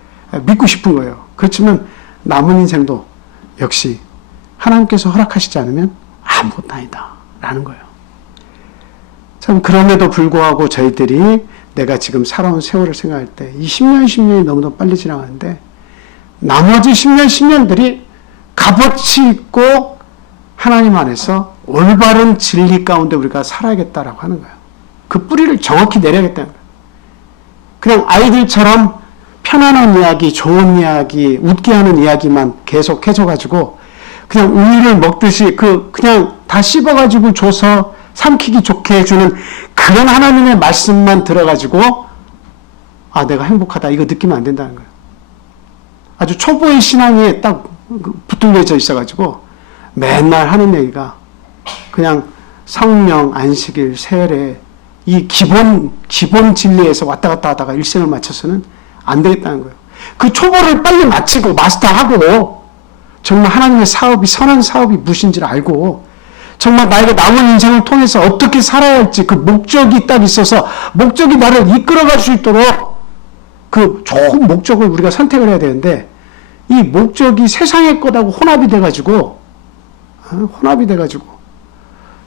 믿고 싶은 거예요. 그렇지만 남은 인생도 역시 하나님께서 허락하시지 않으면 아무것도 아니다 라는 거예요. 참 그럼에도 불구하고 저희들이 내가 지금 살아온 세월을 생각할 때 이 10년이 너무나 빨리 지나가는데 나머지 10년들이 값어치 있고 하나님 안에서 올바른 진리 가운데 우리가 살아야겠다라고 하는 거예요. 그 뿌리를 정확히 내려야겠다는 거예요. 그냥 아이들처럼 편안한 이야기, 좋은 이야기, 웃게 하는 이야기만 계속 해줘가지고 그냥 우유를 먹듯이 그냥 다 씹어가지고 줘서 삼키기 좋게 해주는 그런 하나님의 말씀만 들어가지고 내가 행복하다 이거 느끼면 안 된다는 거예요. 아주 초보의 신앙에 딱 붙들려져 있어가지고 맨날 하는 얘기가 그냥 성령, 안식일, 세례 이 기본 진리에서 왔다 갔다 하다가 일생을 마쳐서는 안 되겠다는 거예요. 그 초보를 빨리 마치고 마스터하고 정말 하나님의 사업이 선한 사업이 무엇인지를 알고 정말 나에게 남은 인생을 통해서 어떻게 살아야 할지 그 목적이 딱 있어서 목적이 나를 이끌어갈 수 있도록 그 좋은 목적을 우리가 선택을 해야 되는데 이 목적이 세상의 거다고 혼합이 돼가지고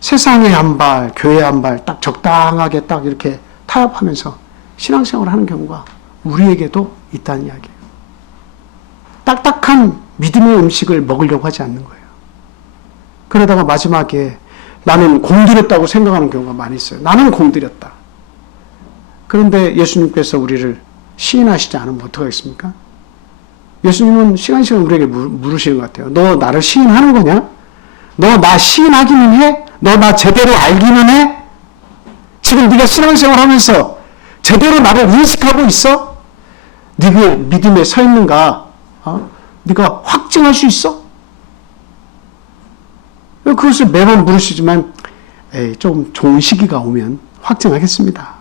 세상의 한 발, 교회 한 발 딱 적당하게 딱 이렇게 타협하면서 신앙생활을 하는 경우가 우리에게도 있다는 이야기예요. 딱딱한 믿음의 음식을 먹으려고 하지 않는 거예요. 그러다가 마지막에 나는 공들였다고 생각하는 경우가 많이 있어요. 나는 공들였다. 그런데 예수님께서 우리를 시인하시지 않으면 어떡하겠습니까? 예수님은 시간 우리에게 물으시는 것 같아요. 너 나를 시인하는 거냐? 너 나 시인하기는 해? 너 나 제대로 알기는 해? 지금 네가 신앙생활 하면서 제대로 나를 인식하고 있어? 네가 믿음에 서 있는가? 네가 확증할 수 있어? 그것을 매번 물으시지만 좀 좋은 시기가 오면 확증하겠습니다.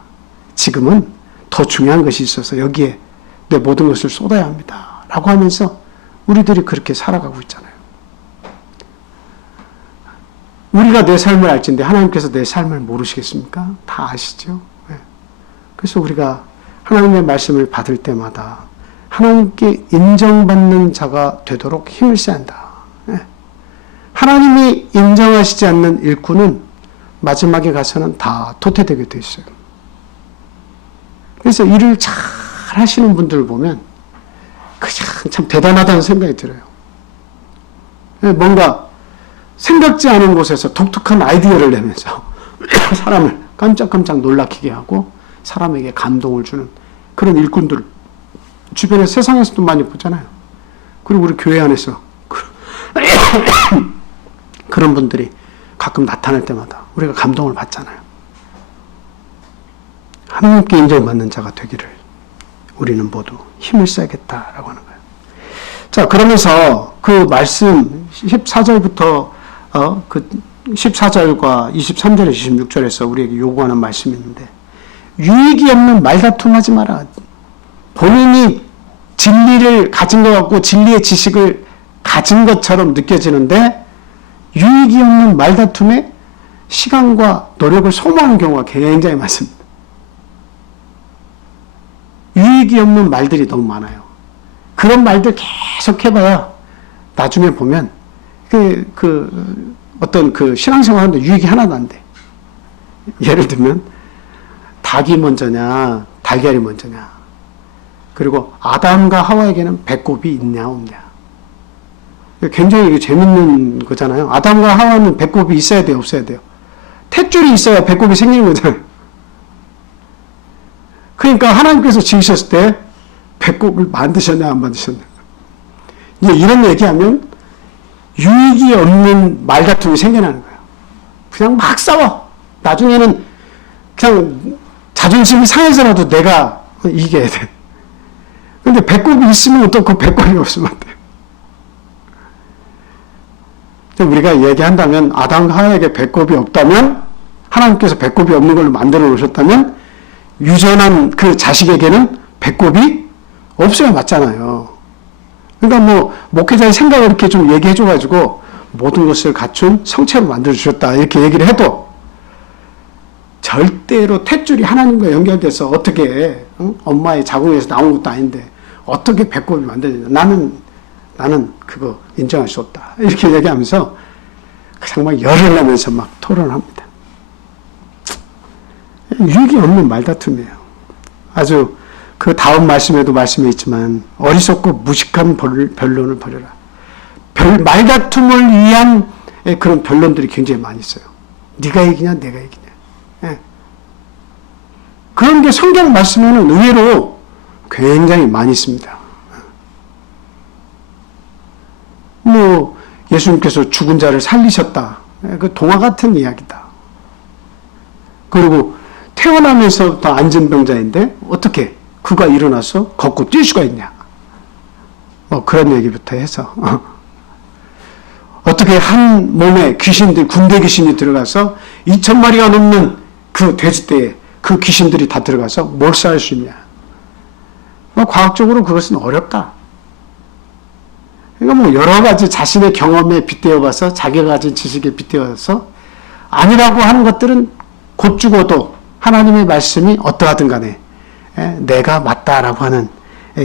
지금은 더 중요한 것이 있어서 여기에 내 모든 것을 쏟아야 합니다. 라고 하면서 우리들이 그렇게 살아가고 있잖아요. 우리가 내 삶을 알지인데 하나님께서 내 삶을 모르시겠습니까? 다 아시죠? 그래서 우리가 하나님의 말씀을 받을 때마다 하나님께 인정받는 자가 되도록 힘을 써야 한다. 하나님이 인정하시지 않는 일꾼은 마지막에 가서는 다 도태되게 돼 있어요. 그래서 일을 잘 하시는 분들을 보면 그냥 참 대단하다는 생각이 들어요. 뭔가 생각지 않은 곳에서 독특한 아이디어를 내면서 사람을 깜짝깜짝 놀라키게 하고 사람에게 감동을 주는 그런 일꾼들 주변에 세상에서도 많이 보잖아요. 그리고 우리 교회 안에서 그런 분들이 가끔 나타날 때마다 우리가 감동을 받잖아요. 하나님께 인정받는 자가 되기를 우리는 모두 힘을 써야겠다라고 하는 거예요. 자, 그러면서 그 말씀 14절부터 그 14절과 23절에 26절에서 우리에게 요구하는 말씀이 있는데 유익이 없는 말다툼하지 마라. 본인이 진리를 가진 것 같고 진리의 지식을 가진 것처럼 느껴지는데 유익이 없는 말다툼에 시간과 노력을 소모하는 경우가 굉장히 많습니다. 유익이 없는 말들이 너무 많아요. 그런 말들 계속 해봐야 나중에 보면 어떤 신앙생활 하는데 유익이 하나도 안 돼. 예를 들면 닭이 먼저냐 달걀이 먼저냐, 그리고 아담과 하와에게는 배꼽이 있냐 없냐. 굉장히 재밌는 거잖아요. 아담과 하와는 배꼽이 있어야 돼요 없어야 돼요? 탯줄이 있어야 배꼽이 생기는 거잖아요. 그러니까 하나님께서 지으셨을 때 배꼽을 만드셨냐 안 만드셨냐. 이제 이런 얘기하면 유익이 없는 말다툼이 생겨나는 거예요. 그냥 막 싸워. 나중에는 그냥 자존심이 상해서라도 내가 이겨야 돼. 근데 배꼽이 있으면 또 그 배꼽이 없으면 안 돼요. 우리가 얘기한다면 아담과 하와에게 배꼽이 없다면, 하나님께서 배꼽이 없는 걸로 만들어 놓으셨다면 유전한 그 자식에게는 배꼽이 없어야 맞잖아요. 그러니까 목회자의 생각을 이렇게 좀 얘기해 줘가지고 모든 것을 갖춘 성체로 만들어 주셨다 이렇게 얘기를 해도 절대로 탯줄이 하나님과 연결돼서 어떻게 엄마의 자궁에서 나온 것도 아닌데 어떻게 배꼽이 만들어지냐. 나는 그거 인정할 수 없다. 이렇게 얘기하면서 정말 열을 내면서 막 토론합니다. 유익이 없는 말다툼이에요. 아주 그 다음 말씀에도 말씀해 있지만 어리석고 무식한 변론을 벌여라. 말다툼을 위한 그런 변론들이 굉장히 많이 있어요. 네가 이기냐 내가 이기냐. 예. 그런 게 성경 말씀에는 의외로 굉장히 많이 있습니다. 예수님께서 죽은 자를 살리셨다. 그 동화 같은 이야기다. 그리고 태어나면서부터 안전병자인데 어떻게 그가 일어나서 걷고 뛸 수가 있냐. 그런 얘기부터 해서 어떻게 한 몸에 귀신들, 군대 귀신이 들어가서 2,000마리가 넘는 그 돼지떼에 그 귀신들이 다 들어가서 몰살할 수 있냐. 과학적으로 그것은 어렵다. 그러니까 여러 가지 자신의 경험에 빗대어 봐서 자기가 가진 지식에 빗대어 봐서 아니라고 하는 것들은 곧 죽어도 하나님의 말씀이 어떠하든 간에 내가 맞다라고 하는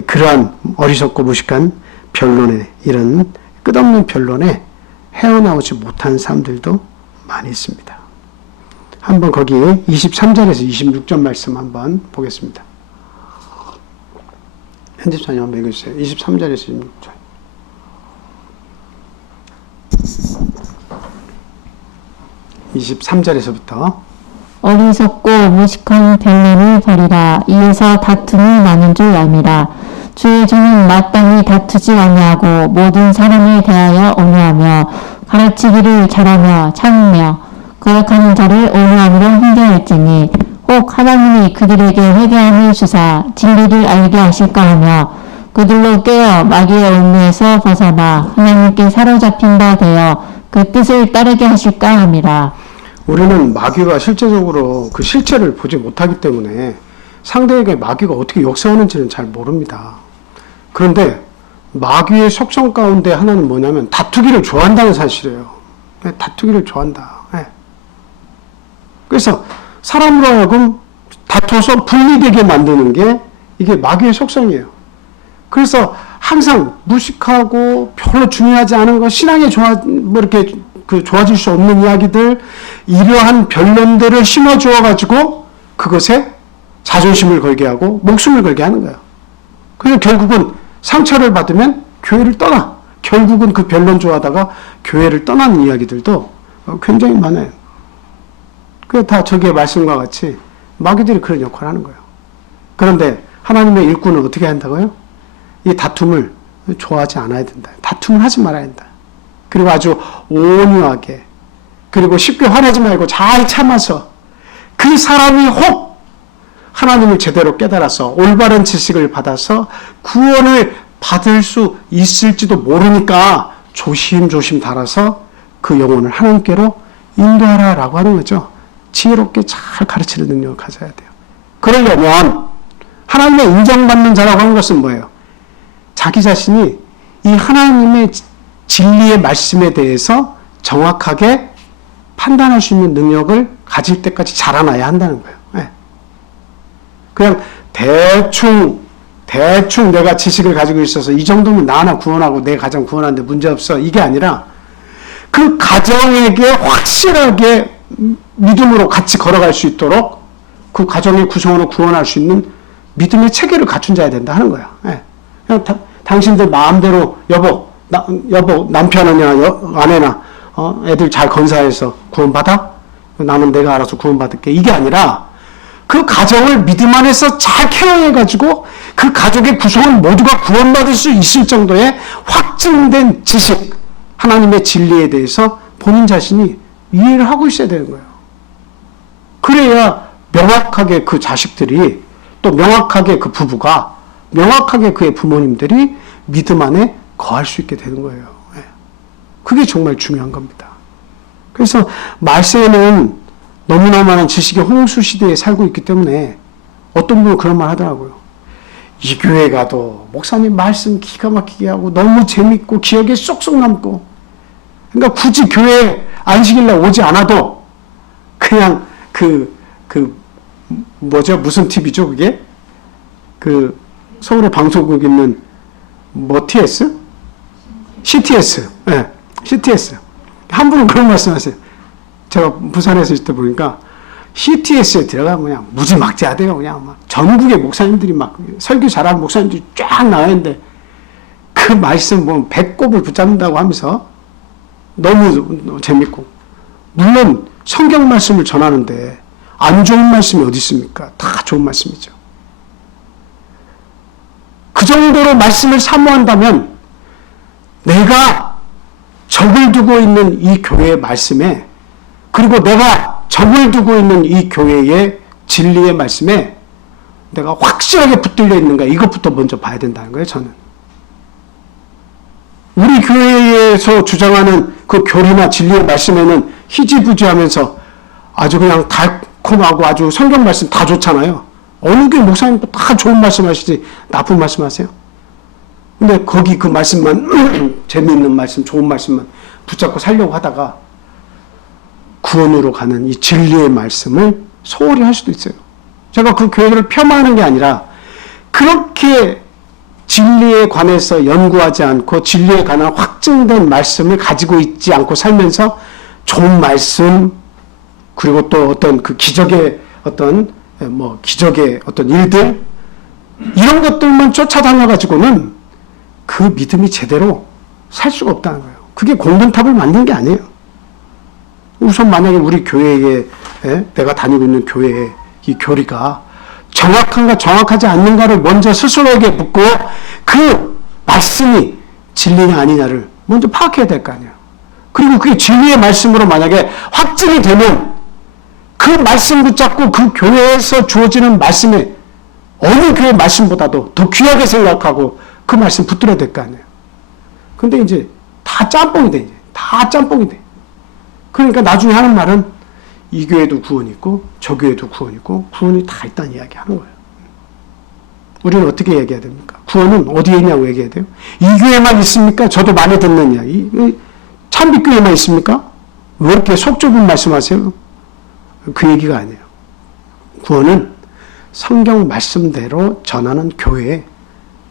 그러한 어리석고 무식한 변론에, 이런 끝없는 변론에 헤어나오지 못한 사람들도 많이 있습니다. 한번 거기 23절에서 26절 말씀 한번 보겠습니다. 편집자님 한번 읽어주세요. 23절에서 26절. 23절에서부터 어리석고 무식한 변론을 벌이라. 이에서 다툼이 나는 줄 알미라. 주의 종은 마땅히 다투지 아니하고 모든 사람에 대하여 온유하며 가르치기를 잘하며 참으며 거역하는 자를 온유함으로 훈계할지니 혹 하나님이 그들에게 회개함을 주사 진리를 알게 하실까 하며 그들로 깨어 마귀의 올무에서 벗어나 하나님께 사로잡힌 바 되어 그 뜻을 따르게 하실까 함이라. 우리는 마귀가 실제적으로 그 실체를 보지 못하기 때문에 상대에게 마귀가 어떻게 역사하는지는 잘 모릅니다. 그런데 마귀의 속성 가운데 하나는 뭐냐면 다투기를 좋아한다는 사실이에요. 네, 다투기를 좋아한다. 네. 그래서 사람으로 하여금 다퉈서 분리되게 만드는 게 이게 마귀의 속성이에요. 그래서 항상 무식하고 별로 중요하지 않은 거, 신앙에 뭐 이렇게 좋아질 수 없는 이야기들, 이러한 변론들을 심어주어 가지고 그것에 자존심을 걸게 하고 목숨을 걸게 하는 거예요. 그래서 결국은 상처를 받으면 교회를 떠나. 결국은 그 변론 좋아하다가 교회를 떠나는 이야기들도 굉장히 많아요. 그게 다 저기의 말씀과 같이 마귀들이 그런 역할을 하는 거예요. 그런데 하나님의 일꾼은 어떻게 한다고요? 이 다툼을 좋아하지 않아야 된다. 다툼을 하지 말아야 된다. 그리고 아주 온유하게, 그리고 쉽게 화내지 말고 잘 참아서 그 사람이 혹 하나님을 제대로 깨달아서 올바른 지식을 받아서 구원을 받을 수 있을지도 모르니까 조심조심 달아서 그 영혼을 하나님께로 인도하라라고 하는 거죠. 지혜롭게 잘 가르치는 능력을 가져야 돼요. 그러려면 하나님의 인정받는 자라고 하는 것은 뭐예요? 자기 자신이 이 하나님의 진리의 말씀에 대해서 정확하게 판단할 수 있는 능력을 가질 때까지 자라나야 한다는 거예요. 네. 그냥 대충 내가 지식을 가지고 있어서 이 정도면 나 하나 구원하고 내 가정 구원하는데 문제없어. 이게 아니라 그 가정에게 확실하게 믿음으로 같이 걸어갈 수 있도록 그 가정의 구성원을 구원할 수 있는 믿음의 체계를 갖춘 자야 된다 하는 거야. 네. 그냥 당신들 마음대로 여보 남편이나 아내나 애들 잘 건사해서 구원받아? 나는 내가 알아서 구원받을게. 이게 아니라 그 가정을 믿음 안에서 잘 케어해가지고 그 가족의 구성원 모두가 구원받을 수 있을 정도의 확증된 지식, 하나님의 진리에 대해서 본인 자신이 이해를 하고 있어야 되는 거예요. 그래야 명확하게 그 자식들이, 또 명확하게 그 부부가, 명확하게 그의 부모님들이 믿음 안에 거할 수 있게 되는 거예요. 그게 정말 중요한 겁니다. 그래서 말세에는 너무나 많은 지식의 홍수 시대에 살고 있기 때문에 어떤 분은 그런 말 하더라고요. 이 교회 가도 목사님 말씀 기가 막히게 하고 너무 재밌고 기억에 쏙쏙 남고, 그러니까 굳이 교회 안식일날 오지 않아도 그냥 뭐죠? 무슨 TV죠 그게? 서울에 방송국 있는 TS? CTS. 네, CTS. 한 분은 그런 말씀 하세요. 제가 부산에서 있을 때 보니까 CTS에 들어가면 그냥 무지막지하대요. 그냥 막 전국의 목사님들이 막 설교 잘하는 목사님들이 쫙 나왔는데 그 말씀 보면 배꼽을 붙잡는다고 하면서 너무 재밌고, 물론 성경 말씀을 전하는데 안 좋은 말씀이 어디 있습니까? 다 좋은 말씀이죠. 그 정도로 말씀을 사모한다면 내가 적을 두고 있는 이 교회의 말씀에, 그리고 내가 적을 두고 있는 이 교회의 진리의 말씀에 내가 확실하게 붙들려 있는가, 이것부터 먼저 봐야 된다는 거예요, 저는. 우리 교회에서 주장하는 그 교리나 진리의 말씀에는 희지부지하면서 아주 그냥 달콤하고 아주 성경 말씀 다 좋잖아요. 어느 교회 목사님도 다 좋은 말씀 하시지 나쁜 말씀 하세요? 근데 거기 그 말씀만 재미있는 말씀, 좋은 말씀만 붙잡고 살려고 하다가 구원으로 가는 이 진리의 말씀을 소홀히 할 수도 있어요. 제가 그 교회를 폄하하는 게 아니라 그렇게 진리에 관해서 연구하지 않고 진리에 관한 확증된 말씀을 가지고 있지 않고 살면서 좋은 말씀, 그리고 또 어떤 그 기적의 어떤 일들, 이런 것들만 쫓아다녀가지고는 그 믿음이 제대로 살 수가 없다는 거예요. 그게 공든탑을 만든 게 아니에요. 우선 만약에 우리 교회에, 내가 다니고 있는 교회에 이 교리가 정확한가 정확하지 않는가를 먼저 스스로에게 묻고 그 말씀이 진리냐 아니냐를 먼저 파악해야 될 거 아니에요. 그리고 그게 진리의 말씀으로 만약에 확증이 되면 그 말씀 붙잡고 그 교회에서 주어지는 말씀에 어느 교회 말씀보다도 더 귀하게 생각하고 그 말씀 붙들어야 될 거 아니에요. 근데 이제 다 짬뽕이 돼. 이제. 다 짬뽕이 돼. 그러니까 나중에 하는 말은 이 교회도 구원이 있고 저 교회도 구원이 있고 구원이 다 있다는 이야기 하는 거예요. 우리는 어떻게 얘기해야 됩니까? 구원은 어디에 있냐고 얘기해야 돼요? 이 교회만 있습니까? 저도 많이 듣는 이야기. 참빛교회만 있습니까? 왜 이렇게 속 좁은 말씀하세요? 그 얘기가 아니에요. 구원은 성경 말씀대로 전하는 교회에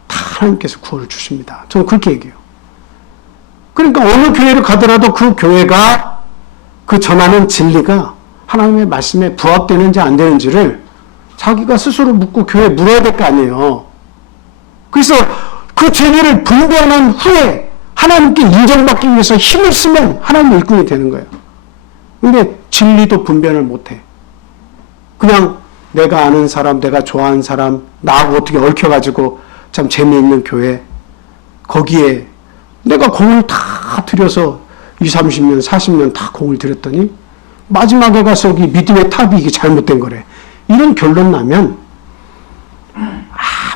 다 하나님께서 구원을 주십니다. 저는 그렇게 얘기해요. 그러니까 어느 교회를 가더라도 그 교회가 그 전하는 진리가 하나님의 말씀에 부합되는지 안 되는지를 자기가 스스로 묻고 교회에 물어야 될 거 아니에요. 그래서 그 진리를 분별한 후에 하나님께 인정받기 위해서 힘을 쓰면 하나님의 일꾼이 되는 거예요. 근데 진리도 분별을 못해. 그냥 내가 아는 사람, 내가 좋아하는 사람, 나하고 어떻게 얽혀가지고 참 재미있는 교회, 거기에 내가 공을 다 들여서 20, 30년, 40년 다 공을 들였더니 마지막에 가서 이 믿음의 탑이 이게 잘못된 거래. 이런 결론 나면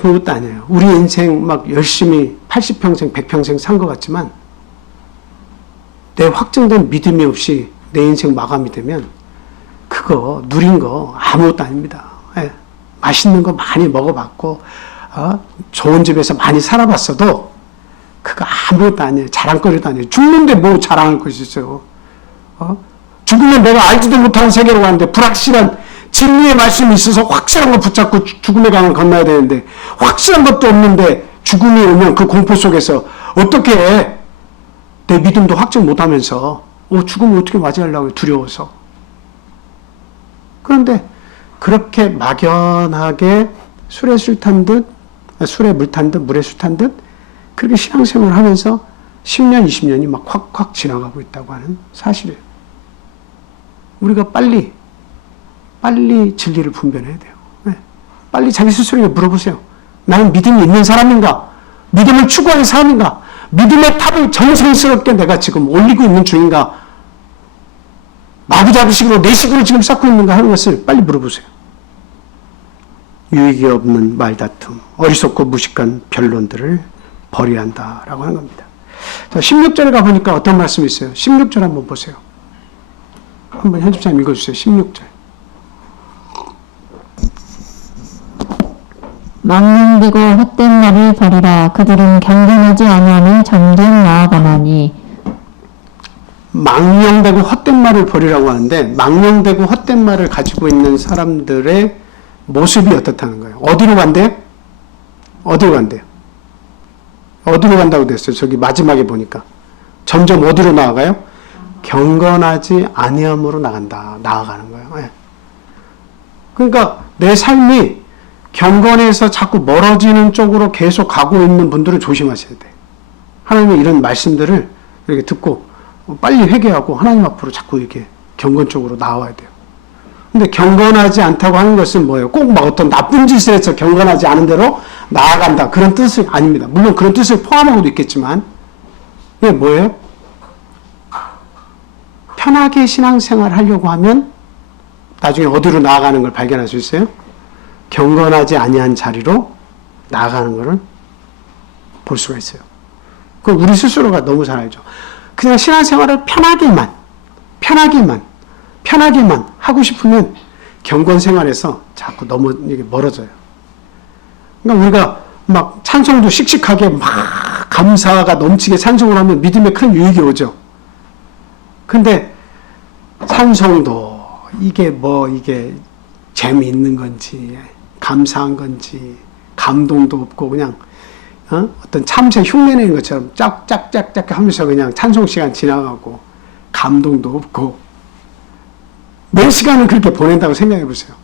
아무것도 아니에요. 우리 인생 막 열심히 80평생, 100평생 산 것 같지만 내 확정된 믿음이 없이 내 인생 마감이 되면 그거 누린 거 아무것도 아닙니다. 예. 맛있는 거 많이 먹어봤고 좋은 집에서 많이 살아봤어도 그거 아무것도 아니에요. 자랑거리도 아니에요. 죽는데 뭐 자랑할 것이 있어요. 죽으면 내가 알지도 못하는 세계로 가는데 불확실한 진리의 말씀이 있어서 확실한 거 붙잡고 죽음의 강을 건너야 되는데 확실한 것도 없는데 죽음이 오면 그 공포 속에서 어떻게 해? 내 믿음도 확정 못하면서 죽음을 어떻게 맞이하려고 두려워서. 그런데 그렇게 막연하게 술에 물 탄 듯 물에 술 탄 듯 그렇게 신앙생활을 하면서 10년, 20년이 막 확확 지나가고 있다고 하는 사실이에요. 우리가 빨리 진리를 분별해야 돼요. 네. 빨리 자기 스스로에게 물어보세요. 나는 믿음이 있는 사람인가? 믿음을 추구하는 사람인가? 믿음의 탑을 정성스럽게 내가 지금 올리고 있는 중인가? 마구잡이식으로 내 식으로 지금 쌓고 있는가 하는 것을 빨리 물어보세요. 유익이 없는 말다툼, 어리석고 무식한 변론들을 버려야 한다라고 하는 겁니다. 자, 16절에 가보니까 어떤 말씀이 있어요? 16절 한번 보세요. 한번 현집사님 읽어주세요. 16절. 망령되고 헛된 말을 버리라. 그들은 경건하지 아니하니 점점 나아가나니. 망령되고 헛된 말을 버리라고 하는데 망령되고 헛된 말을 가지고 있는 사람들의 모습이 어떻다는 거예요? 어디로 간대요? 어디로 간대요? 어디로 간다고 됐어요? 저기 마지막에 보니까 점점 어디로 나아가요? 경건하지 아니함으로 나아가는 거예요. 네. 그러니까 내 삶이 경건에서 자꾸 멀어지는 쪽으로 계속 가고 있는 분들은 조심하셔야 돼. 하나님의 이런 말씀들을 이렇게 듣고 빨리 회개하고 하나님 앞으로 자꾸 이렇게 경건 쪽으로 나와야 돼요. 근데 경건하지 않다고 하는 것은 뭐예요? 꼭 막 어떤 나쁜 짓을 해서 경건하지 않은 대로 나아간다. 그런 뜻이 아닙니다. 물론 그런 뜻을 포함하고도 있겠지만 이게 뭐예요? 편하게 신앙생활 하려고 하면 나중에 어디로 나아가는 걸 발견할 수 있어요? 경건하지 아니한 자리로 나아가는 것을 볼 수가 있어요. 그 우리 스스로가 너무 잘 알죠. 그냥 신앙생활을 편하게만 하고 싶으면 경건 생활에서 자꾸 너무 이게 멀어져요. 그러니까 우리가 막 찬송도 씩씩하게 막 감사가 넘치게 찬송을 하면 믿음에 큰 유익이 오죠. 근데 찬송도 이게 재미있는 건지 감사한 건지 감동도 없고 그냥 어떤 참새 흉내내는 것처럼 짝짝짝짝 하면서 그냥 찬송 시간 지나가고 감동도 없고 몇 시간을 그렇게 보낸다고 생각해 보세요.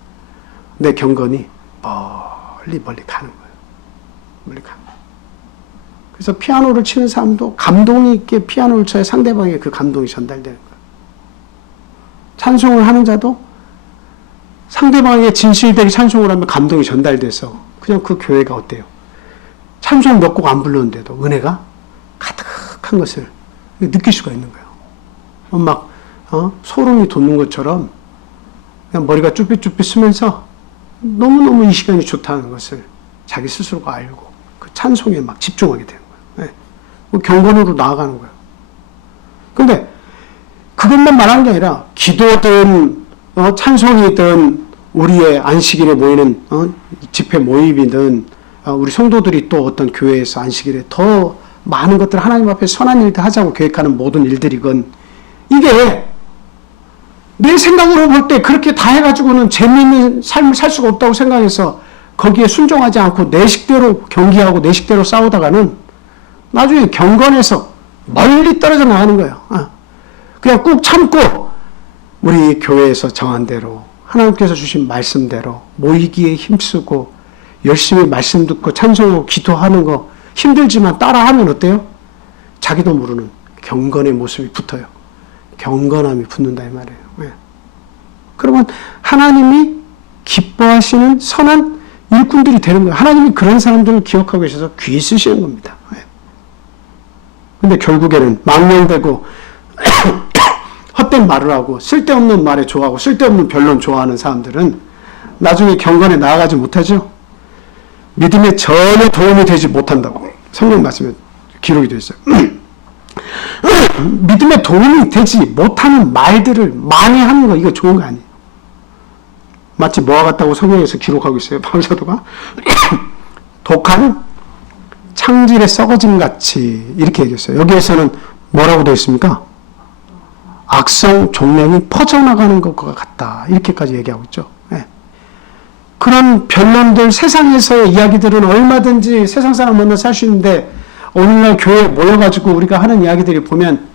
내 경건이 멀리 가는 거예요. 멀리 가는 거예요. 그래서 피아노를 치는 사람도 감동이 있게 피아노를 쳐야 상대방에게 그 감동이 전달되는 거예요. 찬송을 하는 자도 상대방에게 진실되게 찬송을 하면 감동이 전달돼서 그냥 그 교회가 어때요? 찬송 몇 곡 안 불렀는데도 은혜가 가득한 것을 느낄 수가 있는 거예요. 소름이 돋는 것처럼 그냥 머리가 쭈삣쭈삣 쓰면서 너무너무 이 시간이 좋다는 것을 자기 스스로가 알고 그 찬송에 막 집중하게 되는 거예요. 네. 경건으로 나아가는 거예요. 근데 그것만 말한 게 아니라 기도든 찬송이든 우리의 안식일에 모이는 집회 모임이든 우리 성도들이 또 어떤 교회에서 안식일에 더 많은 것들 하나님 앞에 선한 일들 하자고 계획하는 모든 일들이건 이게 내 생각으로 볼 때 그렇게 다 해가지고는 재미있는 삶을 살 수가 없다고 생각해서 거기에 순종하지 않고 내 식대로 경기하고 내 식대로 싸우다가는 나중에 경건에서 멀리 떨어져 나가는 거예요. 그냥 꾹 참고 우리 교회에서 정한 대로 하나님께서 주신 말씀대로 모이기에 힘쓰고 열심히 말씀 듣고 찬송하고 기도하는 거 힘들지만 따라하면 어때요? 자기도 모르는 경건의 모습이 붙어요. 경건함이 붙는다 이 말이에요. 네. 그러면 하나님이 기뻐하시는 선한 일꾼들이 되는 거예요. 하나님이 그런 사람들을 기억하고 계셔서 귀 쓰시는 겁니다. 네. 근데 결국에는 망령되고 헛된 말을 하고 쓸데없는 말에 좋아하고 쓸데없는 변론 좋아하는 사람들은 나중에 경건에 나아가지 못하죠. 믿음에 전혀 도움이 되지 못한다고 성경 말씀에 기록이 되어 있어요. 믿음에 도움이 되지 못하는 말들을 많이 하는 거 이거 좋은 거 아니에요. 마치 뭐와 같다고 성경에서 기록하고 있어요. 바울사도가 독한 창질에 썩어짐 같이 이렇게 얘기했어요. 여기에서는 뭐라고 되어 있습니까? 악성 종량이 퍼져나가는 것과 같다. 이렇게까지 얘기하고 있죠. 네. 그런 변론들, 세상에서의 이야기들은 얼마든지 세상 사람 만나 살 수 있는데 오늘날 교회에 모여가지고 우리가 하는 이야기들이 보면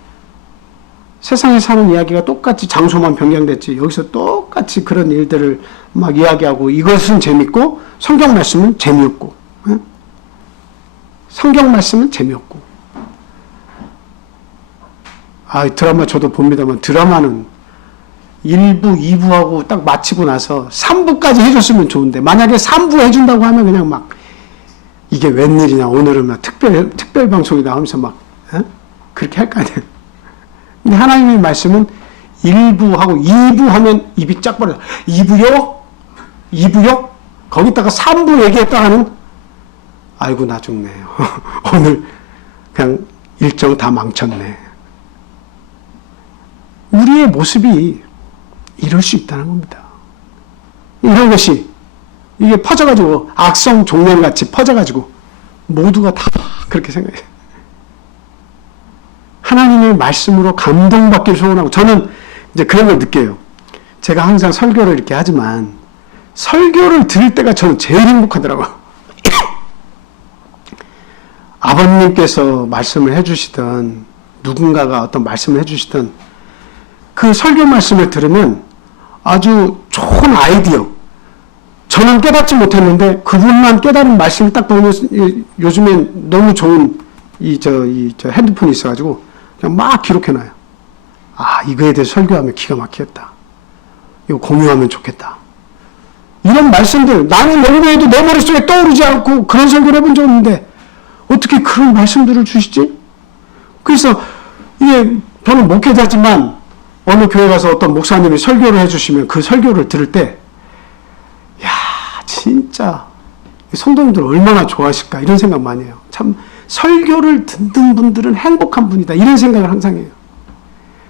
세상에 사는 이야기가 똑같이 장소만 변경됐지 여기서 똑같이 그런 일들을 막 이야기하고 이것은 재밌고 성경 말씀은 재미없고 네? 성경 말씀은 재미없고 드라마 저도 봅니다만 드라마는 1부, 2부하고 딱 마치고 나서 3부까지 해줬으면 좋은데 만약에 3부 해준다고 하면 그냥 막 이게 웬일이냐 오늘은 막 특별 방송이다 하면서 막 그렇게 할 거 아니에요. 근데 하나님의 말씀은 1부하고 2부 하면 입이 쫙 벌어져. 2부요? 2부요? 거기다가 3부 얘기했다 하는 아이고 나 죽네. 오늘 그냥 일정 다 망쳤네. 우리의 모습이 이럴 수 있다는 겁니다. 이런 것이 이게 퍼져가지고 악성 종량같이 퍼져가지고 모두가 다 그렇게 생각해요. 하나님의 말씀으로 감동받기를 소원하고 저는 이제 그런 걸 느껴요. 제가 항상 설교를 이렇게 하지만 설교를 들을 때가 저는 제일 행복하더라고요. 아버님께서 말씀을 해주시던 누군가가 어떤 말씀을 해주시던 그 설교 말씀을 들으면 아주 좋은 아이디어 저는 깨닫지 못했는데 그분만 깨달은 말씀을 딱 보면 요즘엔 너무 좋은 저 핸드폰이 있어가지고 그냥 막 기록해놔요. 이거에 대해서 설교하면 기가 막히겠다. 이거 공유하면 좋겠다. 이런 말씀들 나는 너무해도 내 머릿속에 떠오르지 않고 그런 설교를 해본 적 없는데 어떻게 그런 말씀들을 주시지? 그래서 이게 저는 목회자지만 어느 교회 가서 어떤 목사님이 설교를 해주시면 그 설교를 들을 때 진짜 성도님들 얼마나 좋아하실까 이런 생각 많이 해요. 참 설교를 듣는 분들은 행복한 분이다 이런 생각을 항상 해요.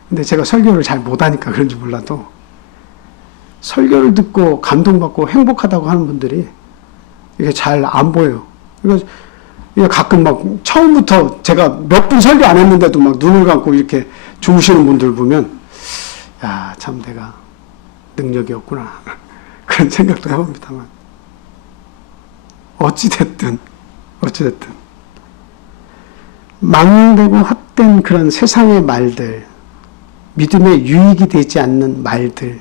근데 제가 설교를 잘 못하니까 그런지 몰라도 설교를 듣고 감동받고 행복하다고 하는 분들이 이게 잘 안 보여요. 이게 가끔 막 처음부터 제가 몇 분 설교 안 했는데도 막 눈을 감고 이렇게 주무시는 분들 보면 참 내가 능력이 없구나 그런 생각도 해봅니다만 어찌됐든 망령되고 헛된 그런 세상의 말들 믿음에 유익이 되지 않는 말들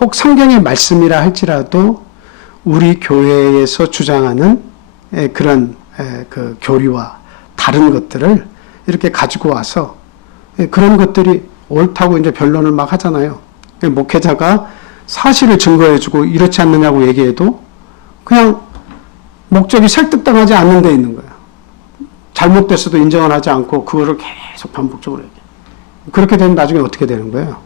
혹 성경의 말씀이라 할지라도 우리 교회에서 주장하는 그런 그 교리와 다른 것들을 이렇게 가지고 와서 그런 것들이 옳다고 이제 변론을 막 하잖아요. 목회자가 사실을 증거해주고 이렇지 않느냐고 얘기해도 그냥 목적이 설득당하지 않는 데 있는 거예요. 잘못됐어도 인정을 하지 않고 그거를 계속 반복적으로 얘기해요. 그렇게 되면 나중에 어떻게 되는 거예요?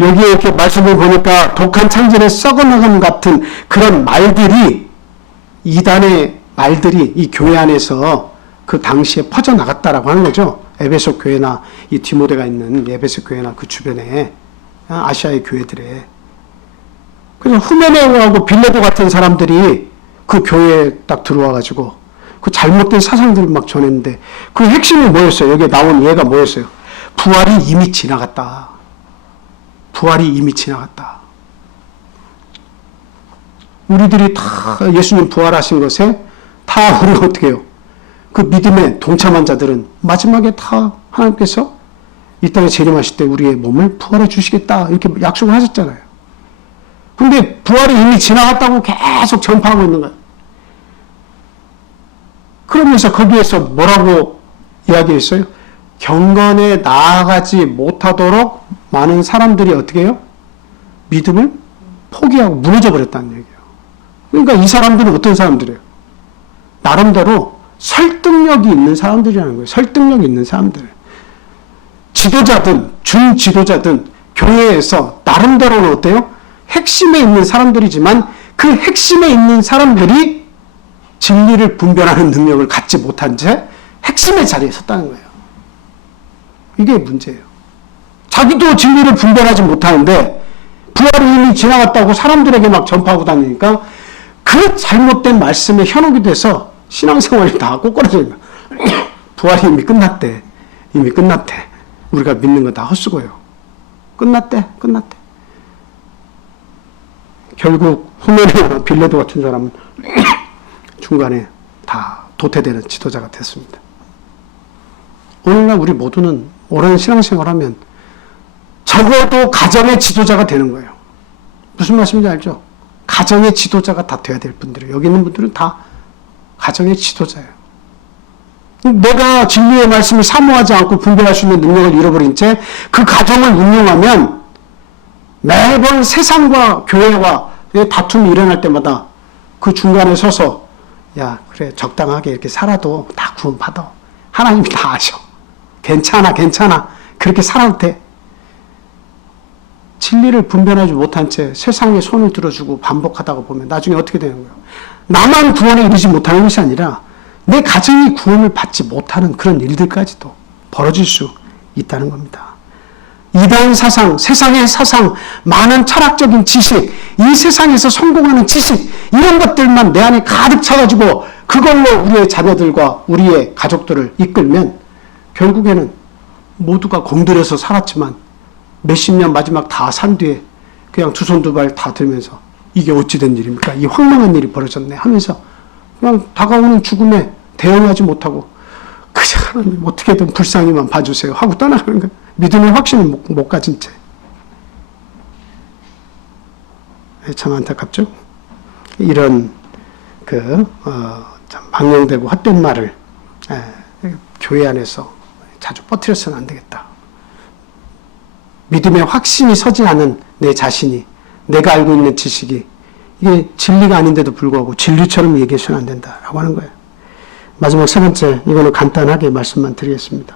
여기에 이렇게 말씀을 보니까 독한 창진에 썩어나감 같은 그런 말들이, 이단의 말들이 이 교회 안에서 그 당시에 퍼져나갔다라고 하는 거죠. 에베소 교회나 이 디모데가 있는 에베소 교회나 그 주변에 아시아의 교회들에. 그래서 후메네오하고 빌레도 같은 사람들이 그 교회에 딱 들어와가지고 그 잘못된 사상들을 막 전했는데 그 핵심이 뭐였어요? 여기에 나온 예가 뭐였어요? 부활이 이미 지나갔다. 부활이 이미 지나갔다. 우리들이 다 예수님 부활하신 것에 다 우리가 어떻게 해요? 그 믿음에 동참한 자들은 마지막에 다 하나님께서 이 땅에 재림하실 때 우리의 몸을 부활해 주시겠다 이렇게 약속을 하셨잖아요. 근데 부활이 이미 지나갔다고 계속 전파하고 있는 거예요. 그러면서 거기에서 뭐라고 이야기했어요? 경건에 나아가지 못하도록 많은 사람들이 어떻게 해요? 믿음을 포기하고 무너져 버렸다는 얘기예요. 그러니까 이 사람들은 어떤 사람들이에요? 나름대로 설득력이 있는 사람들이라는 거예요. 설득력이 있는 사람들. 지도자든 준지도자든 교회에서 나름대로는 어때요? 핵심에 있는 사람들이지만 그 핵심에 있는 사람들이 진리를 분별하는 능력을 갖지 못한 채 핵심의 자리에 섰다는 거예요. 이게 문제예요. 자기도 진리를 분별하지 못하는데 부활이 이미 지나갔다고 사람들에게 막 전파하고 다니니까 그 잘못된 말씀에 현혹이 돼서 신앙생활이 다 꼬꾸라져요. 부활이 이미 끝났대. 이미 끝났대. 우리가 믿는 건 다 헛수고예요. 끝났대. 끝났대. 결국 후메네오나 빌레도 같은 사람은 중간에 다 도태되는 지도자가 됐습니다. 오늘날 우리 모두는 옳은 신앙생활하면 적어도 가정의 지도자가 되는 거예요. 무슨 말씀인지 알죠? 가정의 지도자가 다 돼야 될 분들이에요. 여기 있는 분들은 다 가정의 지도자예요. 내가 진리의 말씀을 사모하지 않고 분별할 수 있는 능력을 잃어버린 채 그 가정을 운영하면 매번 세상과 교회와 다툼이 일어날 때마다 그 중간에 서서 야 그래 적당하게 이렇게 살아도 다 구원받아. 하나님이 다 아셔. 괜찮아 괜찮아. 그렇게 살아도 돼. 진리를 분별하지 못한 채 세상에 손을 들어주고 반복하다가 보면 나중에 어떻게 되는 거예요? 나만 구원에 이르지 못하는 것이 아니라 내 가정이 구원을 받지 못하는 그런 일들까지도 벌어질 수 있다는 겁니다. 이단 사상, 세상의 사상, 많은 철학적인 지식, 이 세상에서 성공하는 지식, 이런 것들만 내 안에 가득 차가지고 그걸로 우리의 자녀들과 우리의 가족들을 이끌면 결국에는 모두가 공들여서 살았지만 몇십 년 마지막 다 산 뒤에 그냥 두 손 두 발 다 들면서 이게 어찌된 일입니까? 이 황망한 일이 벌어졌네 하면서 그냥 다가오는 죽음에 대응하지 못하고 그저 하나님 어떻게든 불쌍히만 봐주세요 하고 떠나가는 거예요. 믿음의 확신을 못 가진 채. 참 안타깝죠? 이런 참 망령되고 헛된 말을 교회 안에서 자주 퍼뜨려서는 안 되겠다. 믿음의 확신이 서지 않은 내 자신이, 내가 알고 있는 지식이 이게 진리가 아닌데도 불구하고 진리처럼 얘기해서는 안 된다라고 하는 거예요. 마지막 세 번째, 이거는 간단하게 말씀만 드리겠습니다.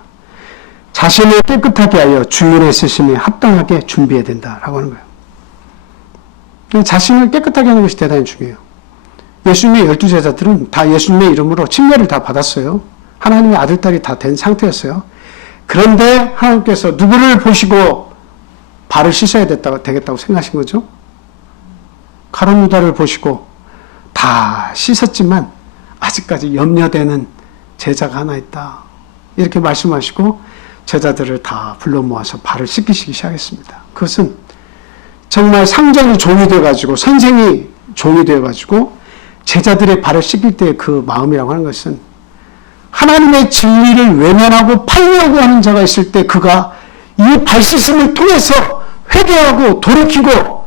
자신을 깨끗하게 하여 주인의 쓰심에 합당하게 준비해야 된다라고 하는 거예요. 자신을 깨끗하게 하는 것이 대단히 중요해요. 예수님의 12제자들은 다 예수님의 이름으로 침례를 다 받았어요. 하나님의 아들, 딸이 다 된 상태였어요. 그런데 하나님께서 누구를 보시고 발을 씻어야 되겠다고 생각하신 거죠? 가룟 유다를 보시고 다 씻었지만 아직까지 염려되는 제자가 하나 있다. 이렇게 말씀하시고 제자들을 다 불러 모아서 발을 씻기시기 시작했습니다. 그것은 정말 상전이 종이 되어가지고 선생이 종이 되어가지고 제자들의 발을 씻길 때의 그 마음이라고 하는 것은 하나님의 진리를 외면하고 팔려고 하는 자가 있을 때 그가 이 발 씻음을 통해서 회개하고 돌이키고